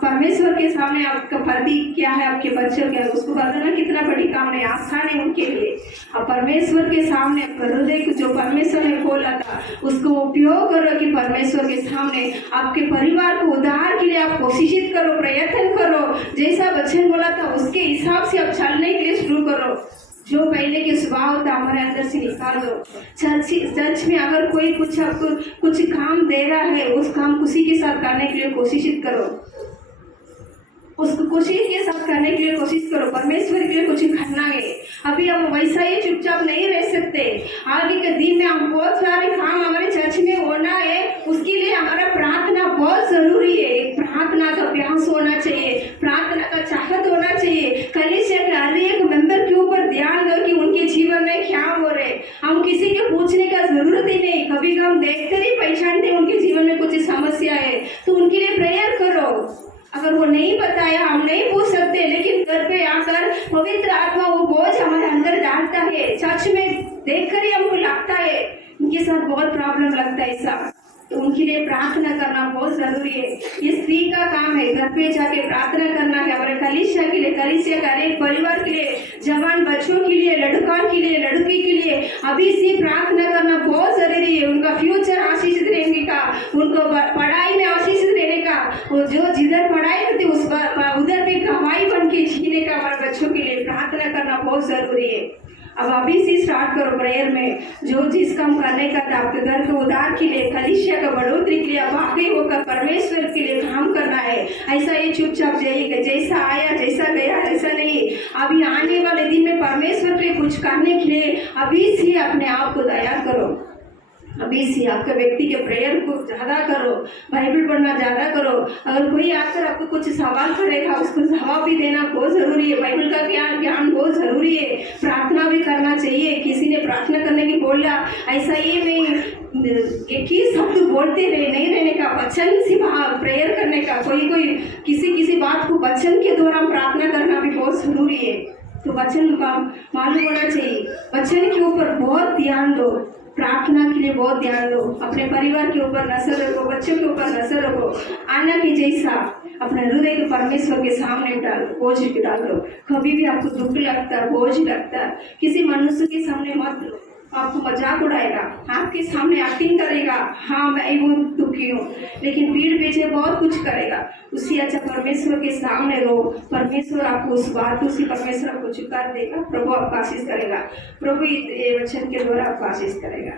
परमेश्वर के सामने आपका पति क्या है, आपके बच्चों क्या है, उसको बदलना कितना बड़ी काम है, आसान है उनके लिए। अब परमेश्वर के सामने हृदय को जो परमेश्वर ने खोला था उसको उपयोग करो कि परमेश्वर के सामने आपके परिवार को उद्धार के लिए आप कोशिश करो, प्रयत्न करो। जैसा वचन बोला था उसके हिसाब से आप चलने के लिए शुरू करो। जो पहले के स्वभाव था हमारे अंदर से निकाल दो। चर्च में अगर कोई कुछ आपको कुछ काम दे रहा है, उस काम उसी के साथ करने के लिए कोशिश करो, उसको कोशिश के साथ करने के लिए कोशिश करो। परमेश्वर के लिए कुछ करना है। अभी हम वैसा ही चुपचाप नहीं रह सकते। आगे के दिन में हम बहुत सारे काम हमारे चर्च में होना है, उसके लिए हमारा प्रार्थना बहुत जरूरी है। प्रार्थना का अभ्यास होना चाहिए, प्रार्थना का चाहत होना चाहिए। कलीसिया के हर एक मेंबर के ऊपर ध्यान दो कि उनके जीवन में क्या हो रहे। हम किसी के पूछने का जरूरत ही नहीं, कभी हम देखकर ही पहचानते उनके जीवन में कुछ समस्या है, तो उनके लिए प्रेयर करो। अगर वो नहीं बताया, हम नहीं पूछ सकते, लेकिन घर पे आकर पवित्र आत्मा वो बोझ हमारे अंदर डालता है। चर्च में देखकर ही हमको लगता है उनके साथ बहुत प्रॉब्लम लगता है ऐसा, तो उनके लिए प्रार्थना करना बहुत जरूरी है। ये स्त्री का काम है, घर पे जाके प्रार्थना करना है हमारे कलीसिया के लिए, कलीसिया का एक परिवार के लिए, जवान बच्चों के लिए, लड़का के लिए, लड़की के लिए अभी से प्रार्थना करना बहुत जरूरी है। उनका फ्यूचर आशीषित रहने का, उनको पढ़ाई में आशीषित रहने का, वो जो जिधर पढ़ाई करते उस उधर पे गवाही बन के जीने का हमारे बच्चों के लिए प्रार्थना करना बहुत जरूरी है। अब अभी से स्टार्ट करो प्रेयर में। जो जिस काम करने का था आपके घर के उद्धार के लिए, कलीसिया का बढ़ोतरी के लिए, अब आगे होकर परमेश्वर के लिए काम करना है। ऐसा ये चुपचाप जाइएगा, जैसा आया जैसा गया ऐसा नहीं। अभी आने वाले दिन में परमेश्वर के कुछ करने के लिए अभी से अपने आप को तैयार करो। अभी से आपके व्यक्ति के प्रेयर को ज्यादा करो, बाइबल पढ़ना ज्यादा करो। अगर कोई आकर आपको कुछ सवाल करेगा उसको जवाब भी देना बहुत जरूरी है। बाइबल का ज्ञान बहुत जरूरी है। प्रार्थना भी करना चाहिए। किसी ने प्रार्थना करने की बोला, ऐसा ये में एक ही शब्द बोलते रहे नहीं रहने का, वचन से प्रेयर करने का। कोई किसी बात को वचन के द्वारा प्रार्थना करना भी बहुत जरूरी है। तो वचन का मालूम होना चाहिए। वचन के ऊपर बहुत ध्यान दो, प्रार्थना के लिए बहुत ध्यान दो। अपने परिवार के ऊपर नजर रखो, बच्चों के ऊपर नजर रखो। आना की जैसा अपने हृदय को परमेश्वर के सामने डाल बोझ डाल दो। कभी भी आपको दुख लगता है, बोझ लगता है, किसी मनुष्य के सामने मत लो। आपको मजाक उड़ाएगा, आपके सामने एक्टिंग करेगा, हाँ मैं बहुत दुखी हूँ, लेकिन पीठ पीछे बहुत कुछ करेगा। उससे अच्छा परमेश्वर के सामने रहो। परमेश्वर आपको उस बातों से परमेश्वर आपको चुका देगा। प्रभु आपको आशीष करेगा। प्रभु ये वचन के द्वारा आपको आशीष करेगा।